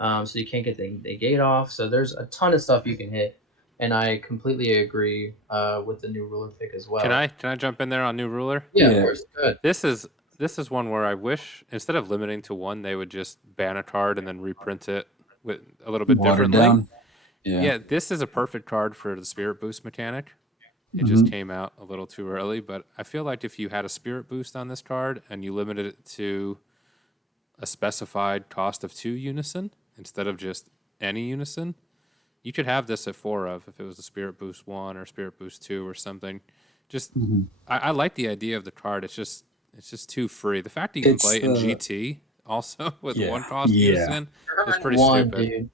So you can't get the gate off. So there's a ton of stuff you can hit, and I completely agree with the new ruler pick as Can well. I jump in there on new ruler? Yeah, of Yeah. course. Good. This is one where I wish instead of limiting to one, they would just ban a card and then reprint it with a little bit Watered differently. down. Yeah. Yeah, this is a perfect card for the spirit boost mechanic. It just Hmm. came out a little too early, but I feel like if you had a spirit boost on this card and you limited it to a specified cost of 2 unison instead of just any unison, you could have this at 4 of if it was a spirit boost 1 or spirit boost 2 or something. Just Hmm. I like the idea of the card. It's just too free. The fact that you can It's play it in the GT also with yeah one cost yeah. unison is Turn pretty one, stupid. dude.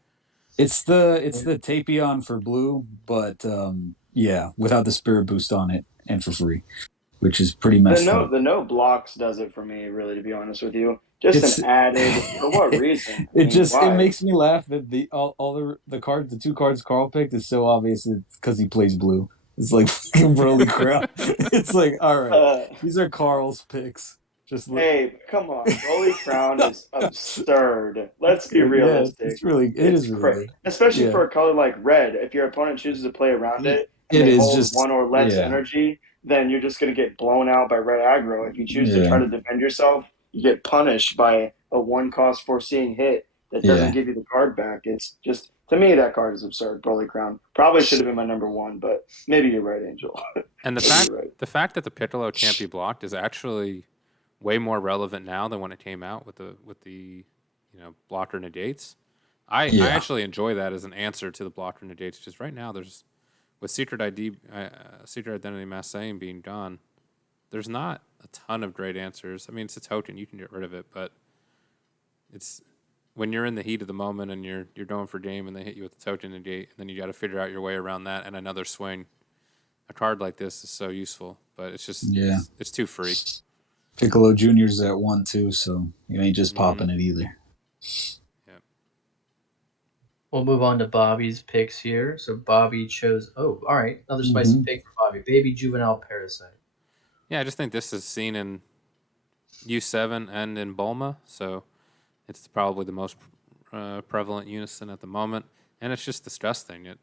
It's the Tapion for blue, but yeah, without the spirit boost on it and for free, which is pretty The messed no up. the no blocks does it for me, really, to be honest with you. Just an It's added for what reason? I it mean, just it why? makes me laugh that all the cards, the two cards Carl picked is so obvious it's because he plays blue. It's like fucking Broly crap. It's like, all right, Uh, these are Carl's picks. Just hey, come on, Broly Crown is absurd. Let's be yeah, realistic. it is really good. Especially Yeah, for a color like red. If your opponent chooses to play around it and it they is hold just one or less yeah energy, then you're just going to get blown out by red aggro. If you choose to try yeah to defend yourself, you get punished by a one cost foreseeing hit that doesn't yeah. give you the card back. It's just, to me, that card is absurd. Broly Crown probably should have been my number one, but maybe you're right, Angel. And the Maybe fact you're right. the fact that the Piccolo can't be blocked is actually way more relevant now than when it came out with the blocker negates. I Yeah. actually enjoy that as an answer to the blocker negates. Just right now, there's with secret ID, secret identity mass saying being gone, there's not a ton of great answers. I mean, it's a token, you can get rid of it, but it's when you're in the heat of the moment and you're going for game and they hit you with a token negate, and then you got to figure out your way around that and another swing. A card like this is so useful, but it's just Yeah. it's too free. Piccolo Junior's at 1 too, so you ain't just Mm-hmm. popping it either. Yeah. We'll move on to Bobby's picks here. So Bobby chose. Oh, all right, another spicy Mhm. pick for Bobby. Baby Juvenile Parasite. Yeah, I just think this is seen in U7 and in Bulma, so it's probably the most prevalent unison at the moment, and it's just disgusting. It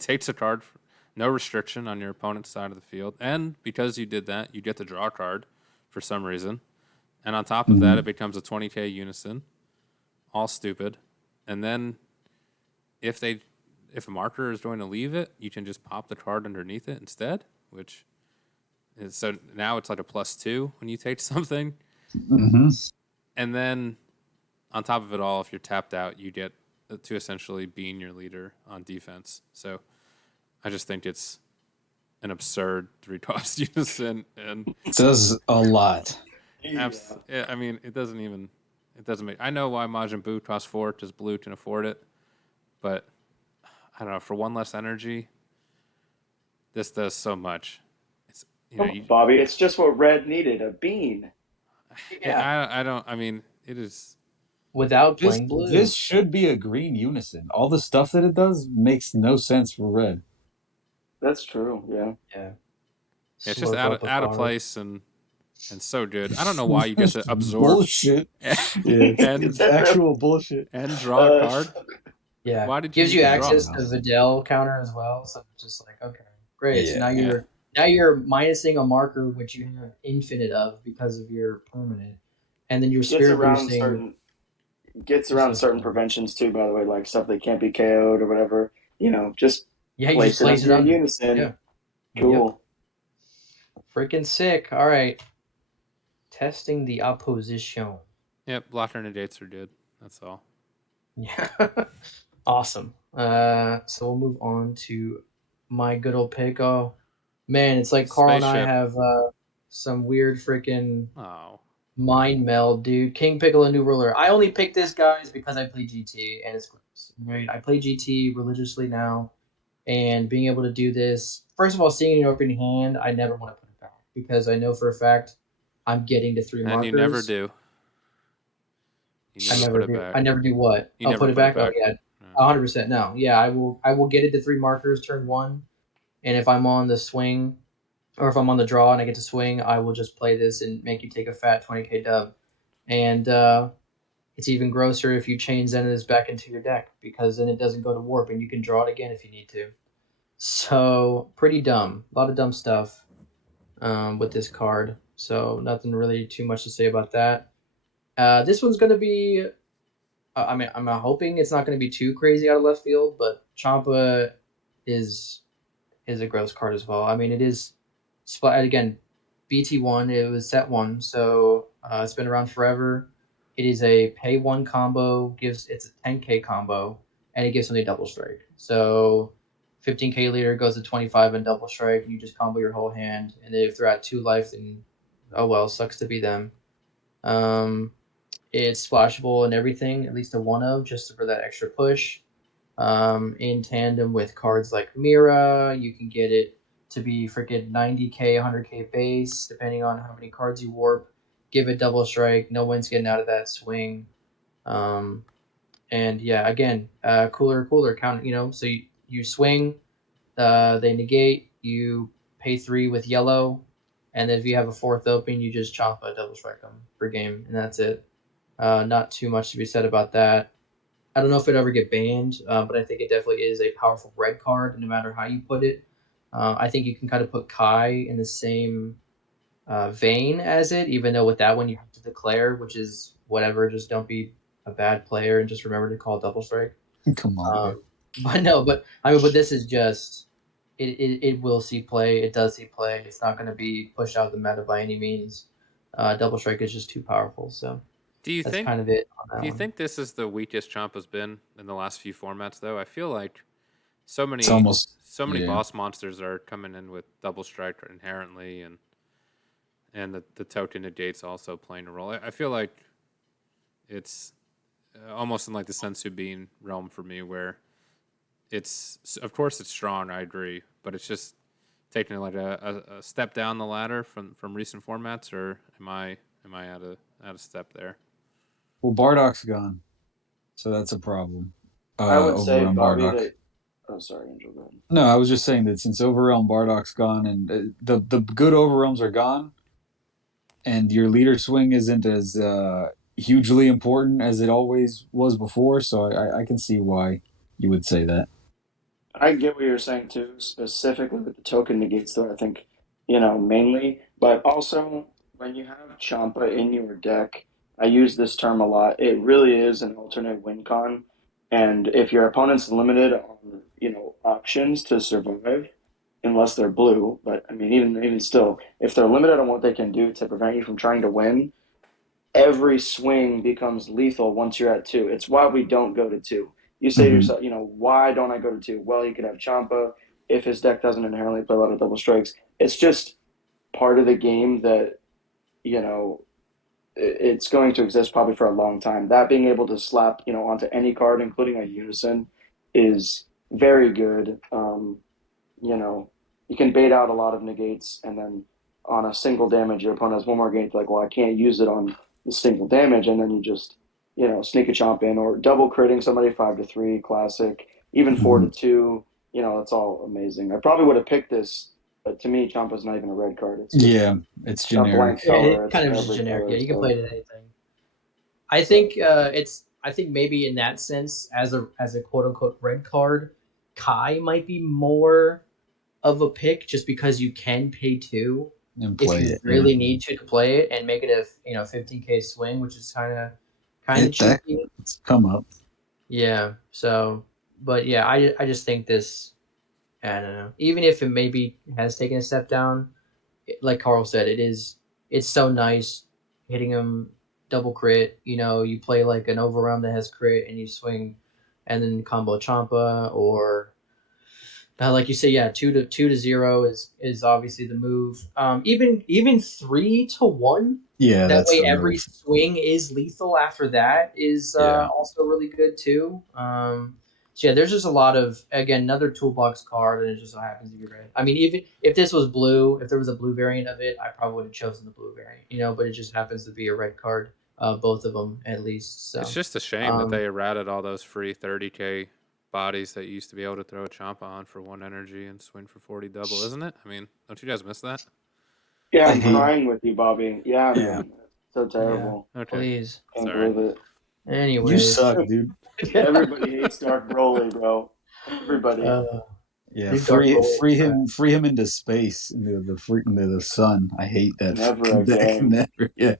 takes a card, no restriction on your opponent's side of the field, and because you did that, you get to draw a card for some reason, and on top of that, it becomes a 20k unison, all stupid, and then if a marker is going to leave it, you can just pop the card underneath it instead, which is so now it's like a +2 when you take something, and then on top of it all, if you're tapped out, you get to essentially being your leader on defense. So I just think it's an absurd 3-cost unison, and Does a lot. I mean, it doesn't make. I know why Majin Buu costs 4 because blue can afford it, but I don't know, for one less energy, this does so much. It's Bobby, it's just what red needed, a bean. Yeah. I don't. I mean, it is. Without This playing blue. this should be a green unison. All the stuff that it does makes no sense for red. That's true, yeah. Yeah. It's just Slurp up a out of card. place and so good. I don't know why you get to absorb Bullshit. Yeah, it's and actual bullshit. draw a Uh, card. Yeah. Why did you Gives need you to draw? access to Videl counter as well. So it's just like, okay, great. So Yeah. now you're minusing a marker which you have infinite of because of your permanent. And then you're gets spirit around boosting. certain gets around So certain cool. preventions too, by the way, like stuff that can't be KO'd or whatever. Just Yeah, you just place it place under it your under. unison. Yeah. Yep. Cool. Freaking sick. All right. Testing the opposition. Yep, blocker negates are good. That's all. Yeah. Awesome. So we'll move on to my good old pick. Oh, man, it's like Karl and I Spaceship. have some weird freaking Oh. mind meld, dude. King Piccolo New Ruler. I only picked this guys because I play GT and it's gross. Right? I play GT religiously now, and being able to do this, first of all, seeing an open hand, I never want to put it back because I know for a fact I'm getting to 3 And you never markers. do. You I never never put it do. back. I never do what? You Oh, never put it put it back. Oh back. yeah, Yeah. 100%. No, yeah, I will. I will get it to 3 markers turn 1, and if I'm on the swing, or if I'm on the draw and I get to swing, I will just play this and make you take a fat 20k dub. And it's even grosser if you chain Zeniths back into your deck because then it doesn't go to warp and you can draw it again if you need to. So pretty dumb. A lot of dumb stuff with this card. So nothing really too much to say about that. This one's going to be. I mean, I'm hoping it's not going to be too crazy out of left field, but Champa is a gross card as well. I mean, it is again BT1. It was set 1, so it's been around forever. It is a pay 1 combo. It's a 10k combo, and it gives somebody double strike. So 15k leader goes to 25 and double strike. You just combo your whole hand, and if they're at 2 life, then oh well, sucks to be them. Um, it's splashable and everything, at least a 1 of, just for that extra push. In tandem with cards like Mira, you can get it to be freaking 90k, 100k base, depending on how many cards you warp. Give it double strike. No one's getting out of that swing. Um, and yeah, again, cooler count. So you swing, they negate. You pay 3 with yellow, and then if you have a 4th open, you just chop a double strike them per game, and that's it. Not too much to be said about that. I don't know if it ever get banned, but I think it definitely is a powerful red card, no matter how you put it. I think you can kind of put Kai in the same vein as it, even though with that one you have to declare, which is whatever. Just don't be a bad player and just remember to call double strike. Come on, bro. But no, but I mean, but this is just it will see play. It does see play. It's not going to be pushed out of the meta by any means. Double strike is just too powerful. So Do you that's think kind of it on that Do you one. think this is the weakest Champa's been in the last few formats though? I feel like so It's many almost so many yeah. boss monsters are coming in with double strike inherently, and and the token negates also playing a role. I feel like it's almost in like the sensu bean realm for me, where it's of course it's strong. I agree, but it's just taking like a step down the ladder from recent formats, or am I out of step there? Well, Bardock's gone, so that's a problem. I would say, Overrun Bobby, Bardock. that. Oh, sorry, Angel. Go ahead. No, I was just saying that since Overrealm Bardock's gone and the good Overrealms are gone, and your leader swing isn't as hugely important as it always was before, so I can see why you would say that. I get what you're saying too, specifically with the token negates, though. I think, mainly, but also when you have Champa in your deck, I use this term a lot. It really is an alternate win con, and if your opponent's limited on options to survive, unless they're blue, but I mean, even still, if they're limited on what they can do to prevent you from trying to win, every swing becomes lethal once you're at two. It's why we don't go to two. You say to Hmm. yourself, why don't I go to two? Well, you could have Champa if his deck doesn't inherently play a lot of double strikes. It's just part of the game that, you know, it's going to exist probably for a long time. That being able to slap, onto any card, including a unison, is very good. You know, you can bait out a lot of negates, and then on a single damage, your opponent has one more gate. Like, well, I can't use it on the single damage, and then you just, sneak a chomp in or double critting somebody 5-3, classic, even four Hmm. to two. It's all amazing. I probably would have picked this, but to me, Champa's not even a red card. It's just Yeah, it's a generic. blank Yeah, color. it It's kind of just every generic. Yeah, color. you can So, play it in anything. I so think I think maybe in that sense, as a quote unquote red card, Kai might be more of a pick just because you can pay two And if play you it. Yeah, really need to play it and make it a 15K swing, which is kind of that cheeky. it's come up. Yeah. So, but yeah, I just think this. I don't know. Even if it maybe has taken a step down, like Karl said, it's so nice hitting him double crit. You play like an overrun that has crit and you swing, and then combo Champa or like you say, yeah, 2-0 is obviously the move. Even 3-1. Yeah, That that's way, the every move. swing is lethal. After that is Yeah. also really good too. So yeah, there's just a lot of again another toolbox card, and it just so happens to be red. I mean, even if this was blue, if there was a blue variant of it, I probably would have chosen the blue variant. But it just happens to be a red card. Both of them at least. It's So. just a shame that Um, they errated all those free 30K bodies that you used to be able to throw a Champa on for one energy and swing for 40 double, isn't it? I mean, don't you guys miss that? yeah, I I'm hate. uh, crying with you, Bobby. Yeah, Yeah, man. So Yeah. terrible. Okay, please. Can't sorry. believe it. you Anyways. suck, dude. Everybody hates Dark Broly, bro. Everybody. uh, Yeah, Leave Dark Roll free him into space, into the sun. I hate that Never fucking deck. again. Never, yeah.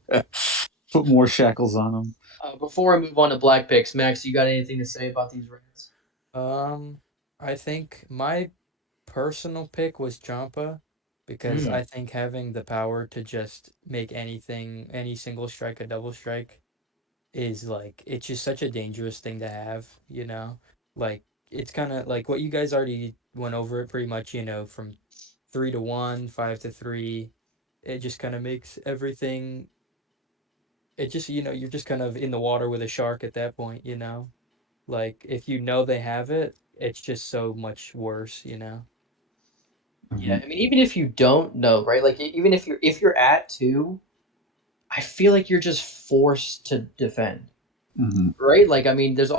Put more shackles on him. Before we move on to black picks, Max, you got anything to say about these reds? Um, I think my personal pick was Champa because Mm. I think having the power to just make any single strike a double strike is like it's just such a dangerous thing to have, you know? Like it's kind of like what you guys already went over it pretty much, from 3-1, 5-3. It just kind of makes everything it just, you're just kind of in the water with a shark at that point. Like if you know they have it, it's just so much worse. Yeah, Hmm. I mean, even if you don't know, right? Like, even if you're at two, I feel like you're just forced to defend, Hmm. right? Like, I mean, there's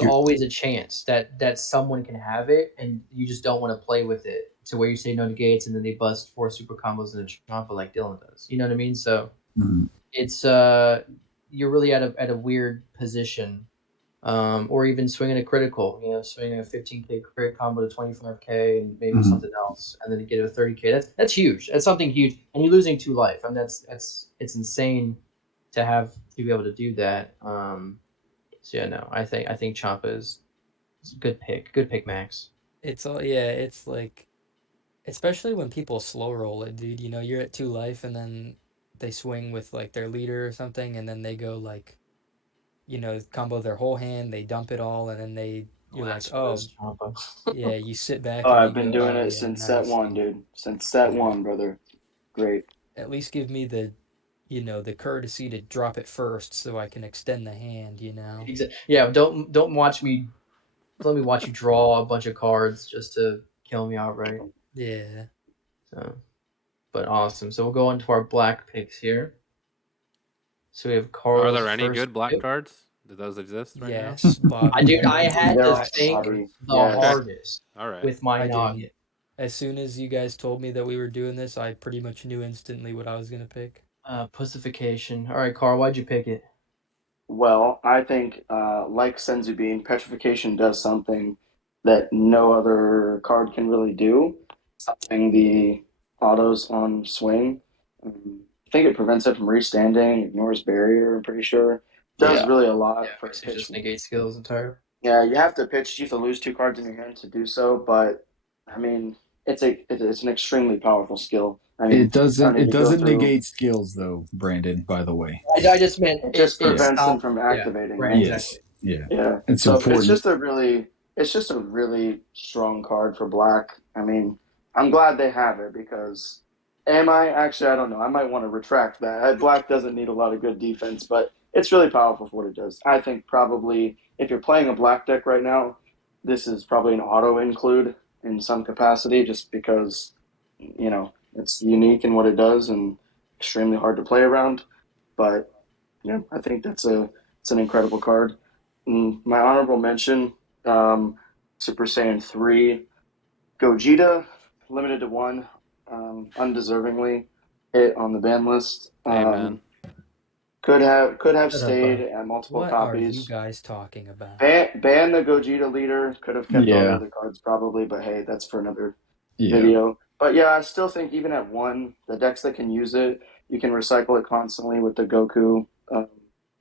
You're, always a chance that someone can have it, and you just don't want to play with it to where you say no to gates, and then they bust four super combos in a Champa like Dylan does. You know what I mean? So mhm, it's you're really at a weird position, or even swinging a critical, swinging a 15K crit combo to 25K and maybe mhm, something else, and then you get a 30K. That's huge. That's something huge, and you're losing two life. I mean, that's it's insane to be able to do that. So yeah, no, I think Champa is a good pick. Good pick, Max. It's all yeah, it's like especially when people slow roll it, dude. You're at two life and then they swing with like their leader or something and then they go like, combo their whole hand, they dump it all and then they You're like, Alas for oh this, Champa. yeah, you sit back Oh, and you I've been go, doing oh it yeah, since set nice. one, dude. Since set Yeah. one, brother. Great. At least give me the, the courtesy to drop it first so I can extend the hand, you know. Yeah, don't watch me. Let me watch you draw a bunch of cards just to kill me outright. Yeah. So, but awesome. So we'll go into our black picks here. So we have Are Karl's there any first good black pick. cards? Do those exist right now? Yes, Bobby. Dude, I I didn't. had They're to all think Bobby. the Okay. Yes. hardest All right. with my I didn't. noggin. As soon as you guys told me that we were doing this, I pretty much knew instantly what I was gonna pick. Pussification. All right, Karl, why'd you pick it? Well, I think, like Senzubin, petrification does something that no other card can really do. Stopping the autos on swing. I think it prevents it from restanding, ignores barrier, I'm pretty sure. Does Yeah. really a Yeah, lot for a basically pitch. just negate skills entirely. Yeah, you have to pitch. You have to lose two cards in your hand to do so, but I mean, it's an extremely powerful skill. I It mean, I don't doesn't need it to go doesn't through. negate skills though, Brandon, by the way. I just meant It it, just it Yeah. prevents them stopped. from Yeah, activating, right, right? exactly. Yes. Yeah. Yeah. It's So important. it's just a really strong card for black. I mean, I'm glad they have it because am I actually I don't know. I might want to retract that. Black doesn't need a lot of good defense, but it's really powerful for what it does. I think probably if you're playing a black deck right now, this is probably an auto include in some capacity just because it's unique in what it does and extremely hard to play around. But yeah, I think it's an incredible card. My honorable mention, Super Saiyan 3, Gogeta, limited to one, undeservingly hit on the ban list. Amen. Could have Shut up, stayed bro. at multiple What are you copies. guys talking about? Ban the Gogeta leader. Could have kept all the Yeah. other cards probably, but hey, that's for another Yeah. video. But yeah, I still think even at one, the decks that can use it, you can recycle it constantly with the Goku, the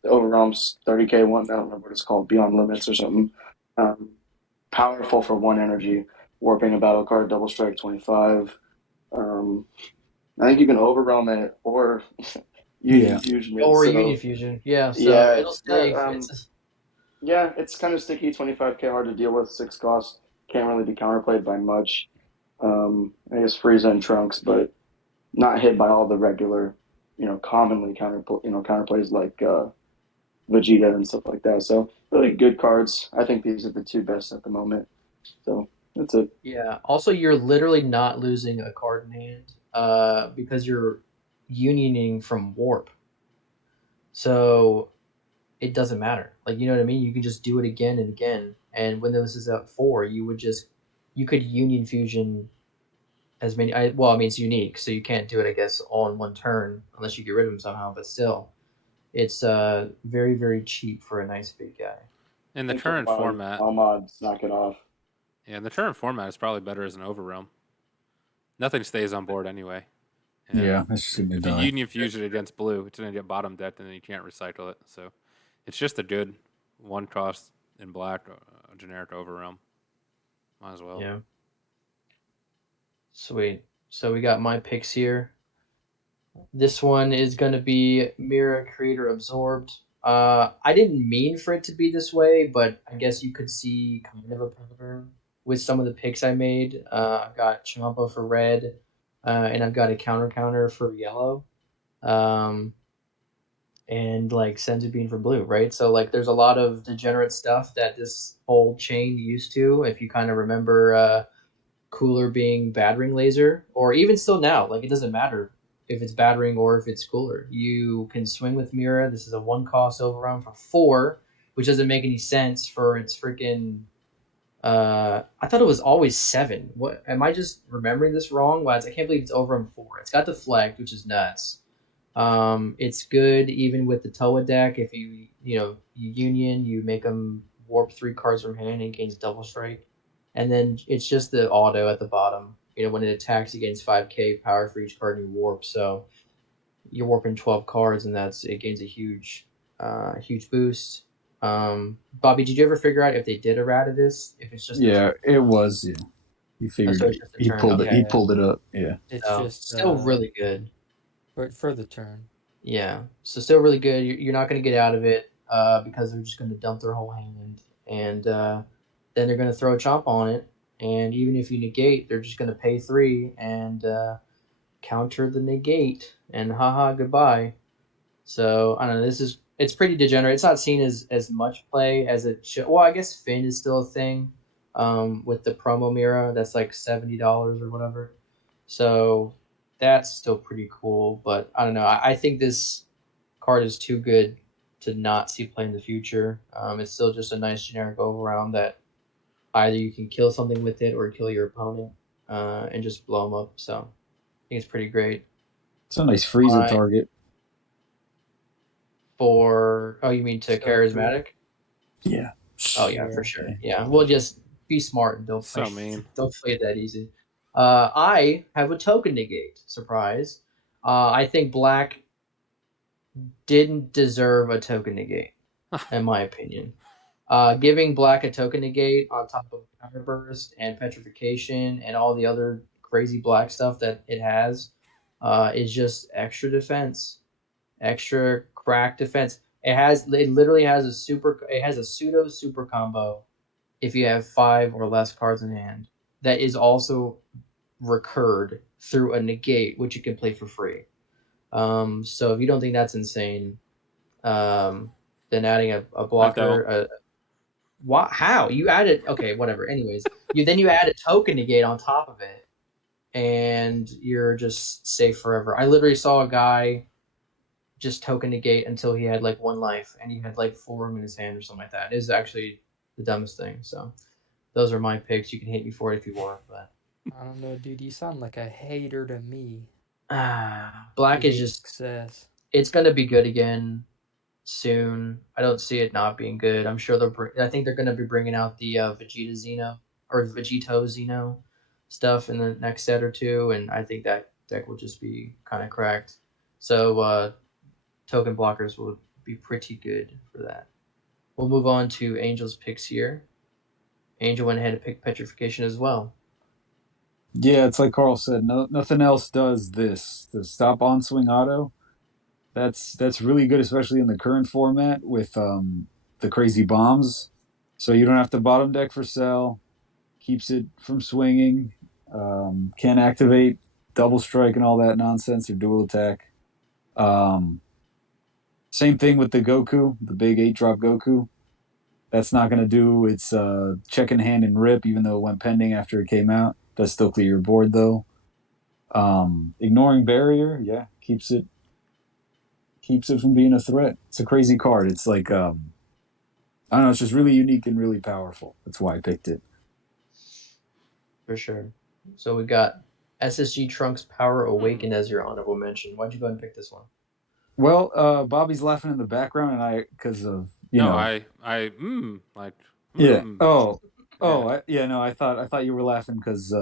Overrealm's 30k one. I don't know what it's called, Beyond Limits or something. Um, Powerful for one energy, warping a battle card, double strike 25. Um, I think you can Overrealm it or Union Yeah. Fusion it. Or Union So Fusion. Yeah, so yeah, it'll yeah, stay. It's yeah, it's kind of sticky. 25k hard to deal with. 6 cost can't really be counterplayed by much. I guess Frieza and Trunks, but not hit by all the regular, commonly counterplays like Vegeta and stuff like that. So really good cards. I think these are the two best at the moment. So that's it. yeah. Also, you're literally not losing a card in hand, because you're unioning from warp. So it doesn't matter. Like, you know what I mean? You can just do it again and again. And when this is at 4, you could union fusion as many. Well, I mean, it's unique, so you can't do it, I guess, all in one turn unless you get rid of him somehow. But still, it's very very cheap for a nice big guy. In I the think for current format, all mods knock it off. yeah, in the current format is probably better as an overrealm. Nothing stays on board anyway. Yeah. And That's just gonna if you die. union fuse it against blue, it's gonna get bottom decked, and then you can't recycle it. So it's just a good one cost in black, generic overrealm. Might as well. Yeah, sweet. So we got my picks here. This one is going to be Mira Creator Absorbed. I didn't mean for it to be this way, but I guess you could see kind of a pattern with some of the picks I made. I've got Champa for red, and I've got a counter for yellow, um, and like Senzu Bean for blue, right? So like, there's a lot of degenerate stuff that this whole chain used to. If you kind of remember, Cooler being battering laser, or even still now, like, it doesn't matter if it's battering or if it's cooler. You can swing with Mira. This is a 1 cost overrun for 4, which doesn't make any sense for its freaking. I thought it was always 7. What am I just remembering this wrong? Lads, I can't believe it's overrun 4. It's got deflect, which is nuts. It's good even with the Toa deck. If you union, you make them warp 3 cards from hand and gains double strike, and then it's just the auto at the bottom. When it attacks, it gains 5k power for each card you warp. So you're warping 12 cards, and it gains a huge boost. Bobby, did you ever figure out if they did errata this? If it's just a Yeah, turn? it was. Yeah. He Oh, figured so it. it's just a He turn. pulled it. Okay, He Yeah, pulled it up. Yeah. it's so just still really good. for the turn. Yeah, so still really good. You're not going to get out of it, because they're just going to dump their whole hand, and then they're going to throw a Champa on it, and even if you negate, they're just going to pay 3 and counter the negate, and haha, goodbye. So I don't know. It's pretty degenerate. It's not seen as much play as it should. Well, I guess Finn is still a thing, with the promo Mira. That's like $70 or whatever. So that's still pretty cool. But I don't know. I think this card is too good to not see play in the future. It's still just a nice generic overround that either you can kill something with it or kill your opponent, and just blow them up. So I think it's pretty great. It's a nice Frieza Uh, target. for Oh, you mean to So true. charismatic? Yeah. Oh yeah, for Yeah. sure. Yeah, we'll just be smart and don't play So mean. don't play it that easy. I have a token negate. Surprise. I think black didn't deserve a token negate, in my opinion. Giving black a token negate on top of counter burst and petrification and all the other crazy black stuff that it has, is just extra defense, extra crack defense. It literally has a super. It has a pseudo super combo if you have 5 or less cards in hand. That is also recurred through a negate, which you can play for free. So if you don't think that's insane, then adding a I don't. blocker, how you added? Okay, whatever. Anyways, you add a token negate on top of it, and you're just safe forever. I literally saw a guy just token negate until he had like 1 life, and he had like 4 in his hand or something like that. It is actually the dumbest thing. So those are my picks. You can hate me for it if you want, but I don't know, dude. You sound like a hater to me. You black is hate just success. it's gonna be good again soon. I don't see it not being good. I'm sure I think they're gonna be bringing out the Vegeta Xeno or Vegito Xeno stuff in the next set or two, and I think that deck will just be kind of cracked. So token blockers will be pretty good for that. We'll move on to Angel's picks here. Angel went ahead and picked Petrification as well. Yeah, it's like Karl said. No, nothing else does this. The stop on swing auto. That's really good, especially in the current format with the crazy bombs. So you don't have to bottom deck for sell. Keeps it from swinging. Can activate double strike and all that nonsense or dual attack. Um, Same thing with the Goku, the big 8-drop Goku. That's not going to do its check in hand and rip, even though it went pending after it came out. Does still clear your board though. Ignoring barrier, yeah, keeps it from being a threat. It's a crazy card. It's like I don't know. It's just really unique and really powerful. That's why I picked it. For sure. So we got SSG Trunks Power Awakened as your honorable mention. Why'd you go ahead and pick this one? Well, Bobby's laughing in the background, and I because of No, like, yeah. yeah. Yeah. No, I thought you were laughing because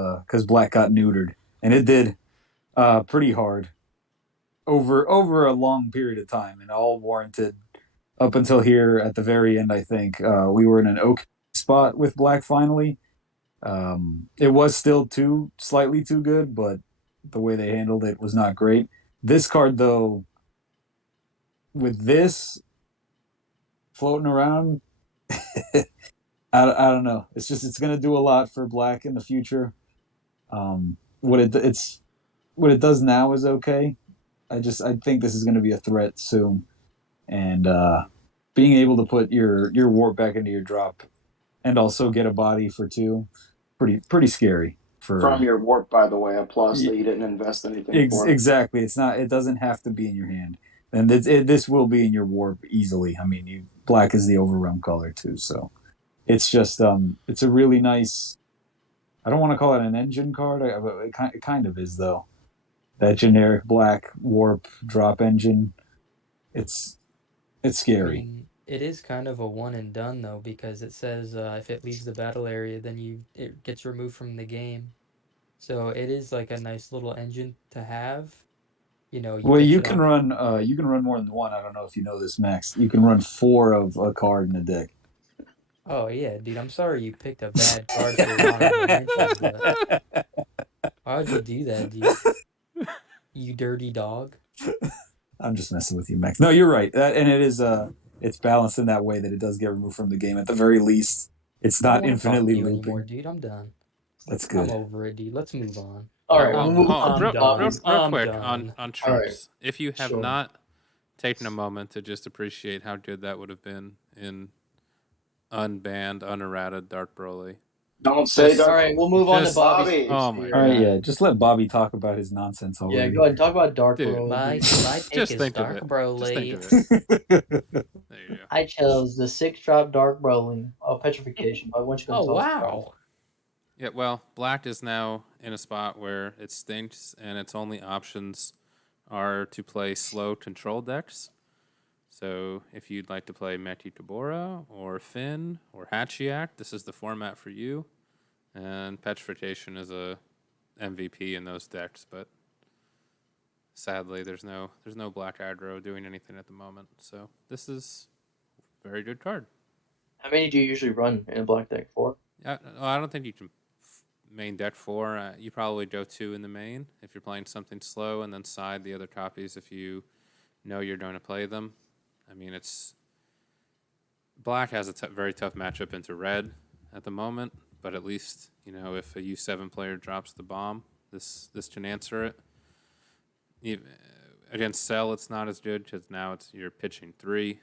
Black got neutered, and it did pretty hard over a long period of time, and all warranted up until here at the very end. I think we were in an okay spot with Black finally. It was still too slightly too good, but the way they handled it was not great. This card though, with this floating around, I don't know. It's gonna do a lot for Black in the future. What it does now is okay. I think this is gonna be a threat soon, and being able to put your warp back into your drop and also get a body for 2, pretty scary From for. your warp, by the way, a plus that you didn't invest anything for. Exactly. It's not. It doesn't have to be in your hand, and this will be in your warp easily. I mean, black is the overrun color too, so it's just it's a really nice. I don't want to call it an engine card. It kind of is though. That generic black warp drop engine. It's it's I scary. mean, it is kind of a one and done though, because it says if it leaves the battle area, then it gets removed from the game. So it is like a nice little engine to have. You know, you Well, pitch it on. you can run more than one. I don't know if you know this, Max. You can run 4 of a card in a deck. Oh yeah, dude. I'm sorry you picked a bad card for your honorable mention, but why would you do that, dude? You dirty dog. I'm just messing with you, Max. No, you're right. And it is it's balanced in that way that it does get removed from the game at the very least. It's I don't not want to talk to infinitely you anymore, looping. dude. I'm done. That's I'm good. over it, dude. Let's move on. All right, we'll Well, move hold on, I'm on, done. Bobby's. real I'm quick done. on All right, trumps. If you have sure. not taken a moment to just appreciate how good that would have been in unbanned, unerrated Dark Broly. Don't say Just, All Dark right, we'll move on to just, Bobby's Bobby. picks oh my All here. right, god, yeah. Just let Bobby talk about his nonsense Yeah, already. go ahead. Talk about Dark dude. Broly. My pick Just is think of Dark it. Just think of Broly. it. There you go. I chose the 6-drop Dark Broly. Oh, Petrification. But what you gonna Oh talk about? wow. Yeah, well, black is now in a spot where it stinks, and its only options are to play slow control decks. So if you'd like to play Meti Tabora or Finn or Hachiak, this is the format for you. And Petrification is a MVP in those decks, but sadly there's no black aggro doing anything at the moment. So this is a very good card. How many do you usually run in a black deck? 4? I don't think you can main deck 4. You probably go 2 in the main if you're playing something slow, and then side the other copies if you know you're going to play them. I mean, it's black has a very tough matchup into red at the moment, but at least if a U7 player drops the bomb, this can answer it. Against Cell, it's not as good because now you're pitching 3.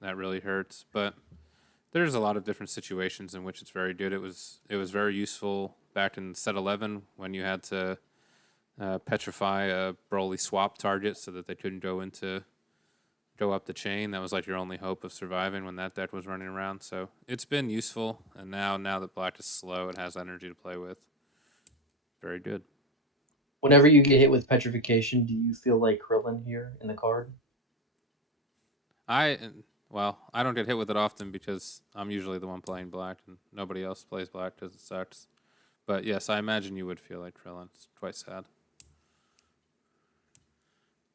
That really hurts, but there's a lot of different situations in which it's very good. It was very useful back in set 11 when you had to petrify a Broly swap target so that they couldn't go up the chain. That was like your only hope of surviving when that deck was running around. So it's been useful, and now that black is slow, it has energy to play with. Very good. Whenever you get hit with Petrification, do you feel like Krillin here in the card? I I don't get hit with it often because I'm usually the one playing black, and nobody else plays black because it sucks. But yes, I imagine you would feel like Krillin. It's quite sad.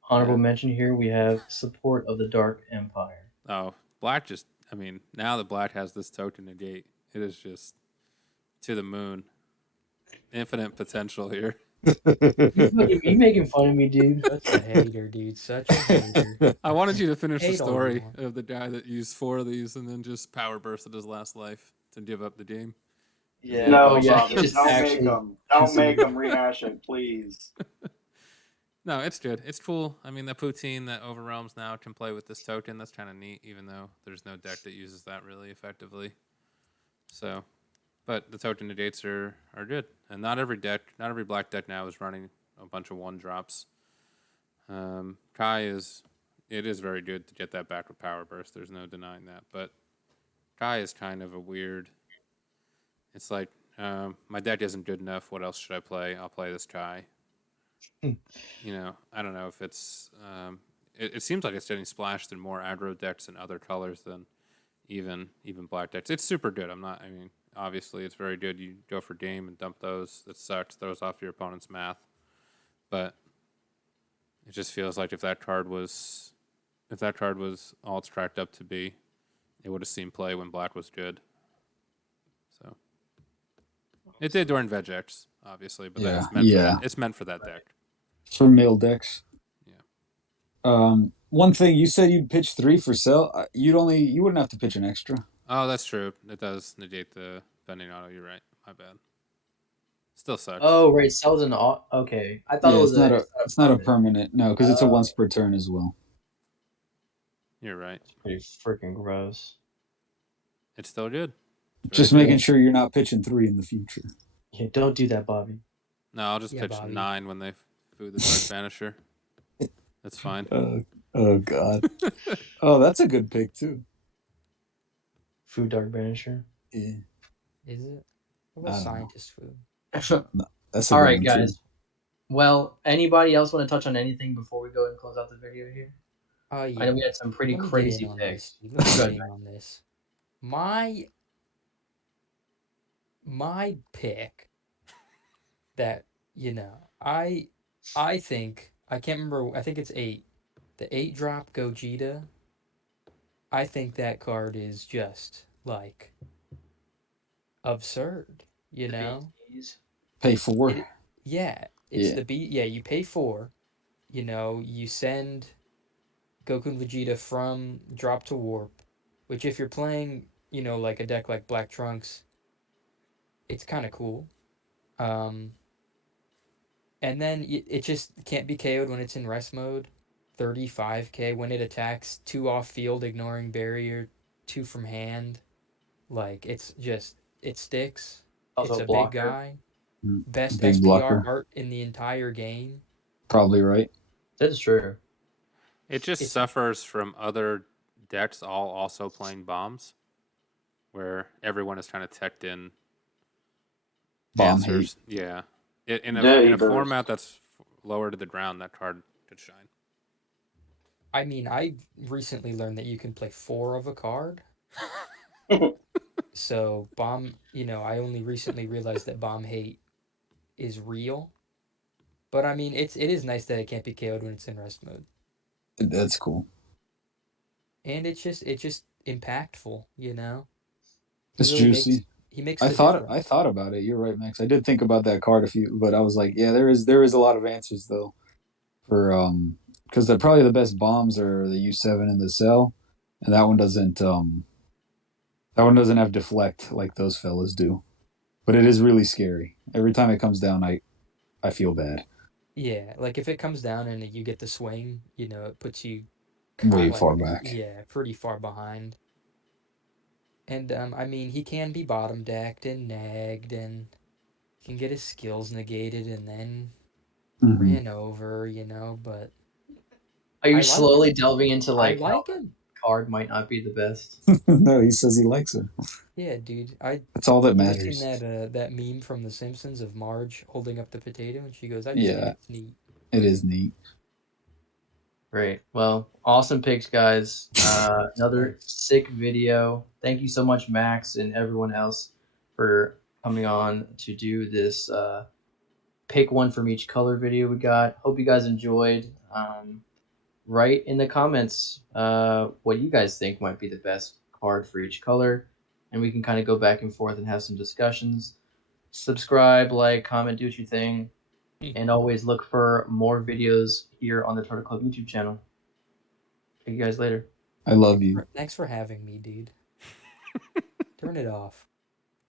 Honorable Yeah. mention here, we have support of the Dark Empire. Oh, black just. I mean, now that black has this token negate, it is just to the moon. Infinite potential here. You making fun of me, dude? Such a hater, dude. Such a hater. I wanted you to finish the Hate all you story want. of the guy that used 4 of these and then just power bursted his last life to give up the game. Yeah, No, oh yeah, he Bobby, just don't make actually them. Don't make considered. them rehash it, please. No, it's good. It's cool. I mean, the poutine that overwhelms now can play with this token. That's kind of neat, even though there's no deck that uses that really effectively. So, but the token negates are good, and not every black deck now is running a bunch of 1-drops. Kai it is very good to get that back with power burst. There's no denying that, but Kai is kind of a weird. It's like my deck isn't good enough. What else should I play? I'll play this Kai. I don't know if it's. It seems like it's getting splashed in more aggro decks and other colors than even black decks. It's super good. I mean, obviously, it's very good. You go for game and dump those. That sucks. Throws off your opponent's math. But it just feels like if that card was all it's cracked up to be, it would have seen play when black was good. So it did during Vegex, obviously, but Yeah, it's meant for that deck. for mill decks. Yeah. One thing you said you'd pitch 3 for sale. You wouldn't have to pitch an extra. Oh, that's true. It does negate the bending auto. You're right. My bad. Still sucks. Oh, right, Cell's an okay. I thought Yeah, it was a. It's not a it's not a permanent. permanent. No, because it's a once per turn as well. You're right. It's pretty freaking gross. It's still good. It's Just very making good. sure you're not pitching 3 in the future. Yeah, don't do that, Bobby. No, I'll just Yeah, pitch Bobby. 9 when they food the Dark Banisher. That's fine. Oh God. Oh, that's a good pick too. Food Dark Banisher. Yeah. Is it? What I about don't know. scientist food? No, that's a All good right, one guys. too. Well, anybody else want to touch on anything before we go and close out the video here? Oh I know yeah. we had some pretty Let me get in crazy on picks. this. Dude. Let me Go get ahead, in on this. My pick that I think I can't remember. I think it's 8. The 8-drop Gogeta. I think that card is just like absurd. You the know. BTs. Pay 4. Yeah. It's Yeah. the B. Yeah. You pay 4. You send Goku and Vegeta from drop to warp, which if you're playing like a deck like Black Trunks, it's kind of cool. Um, and then it just can't be KO'd when it's in rest mode. 35k when it attacks, 2 off field, ignoring barrier, 2 from hand. Like, it sticks. Also It's a a big blocker. guy. Mm, Best big SPR blocker. art in the entire game. Probably right. That's true. It just It's suffers from other decks all also playing bombs, where everyone is trying to tech in Bomb hate. answers. Yeah, Yeah, in he a format burst. that's lower to the ground, that card could shine. I mean, I recently learned that you can play 4 of a card. So bomb, I only recently realized that bomb hate is real. But I mean, it is nice that it can't be KO'd when it's in rest mode. That's cool. And it's just impactful, He It's really makes juicy. he makes I the thought I difference. thought about it. You're right, Max. I did think about that card a few, but I was like, yeah, there is a lot of answers though for because probably the best bombs are the U7 and the cell, and that one doesn't have deflect like those fellas do. But it is really scary. Every time it comes down, I feel bad. Yeah, like if it comes down and you get the swing, it puts you Way like, far back. yeah, pretty far behind. And I mean, he can be bottom decked and nagged and can get his skills negated and then Hmm. ran over, but Are you I like slowly delving into I like how like the him. card might not be the best? No, he says he likes it. Yeah, dude. I That's all that You ever seen matters. that meme from The Simpsons of Marge holding up the potato and she goes, "I just think Yeah, it's neat." it is neat. Great. Well, awesome picks, guys. Another Thanks. sick video. Thank you so much, Max, and everyone else for coming on to do this pick one from each color video we got. Hope you guys enjoyed. Write in the comments what you guys think might be the best card for each color, and we can kind of go back and forth and have some discussions. Subscribe, like, comment, do what you think, and always look for more videos here on the Turtle Club YouTube channel. See you guys later. I love you. Thanks for having me, dude. Turn it off.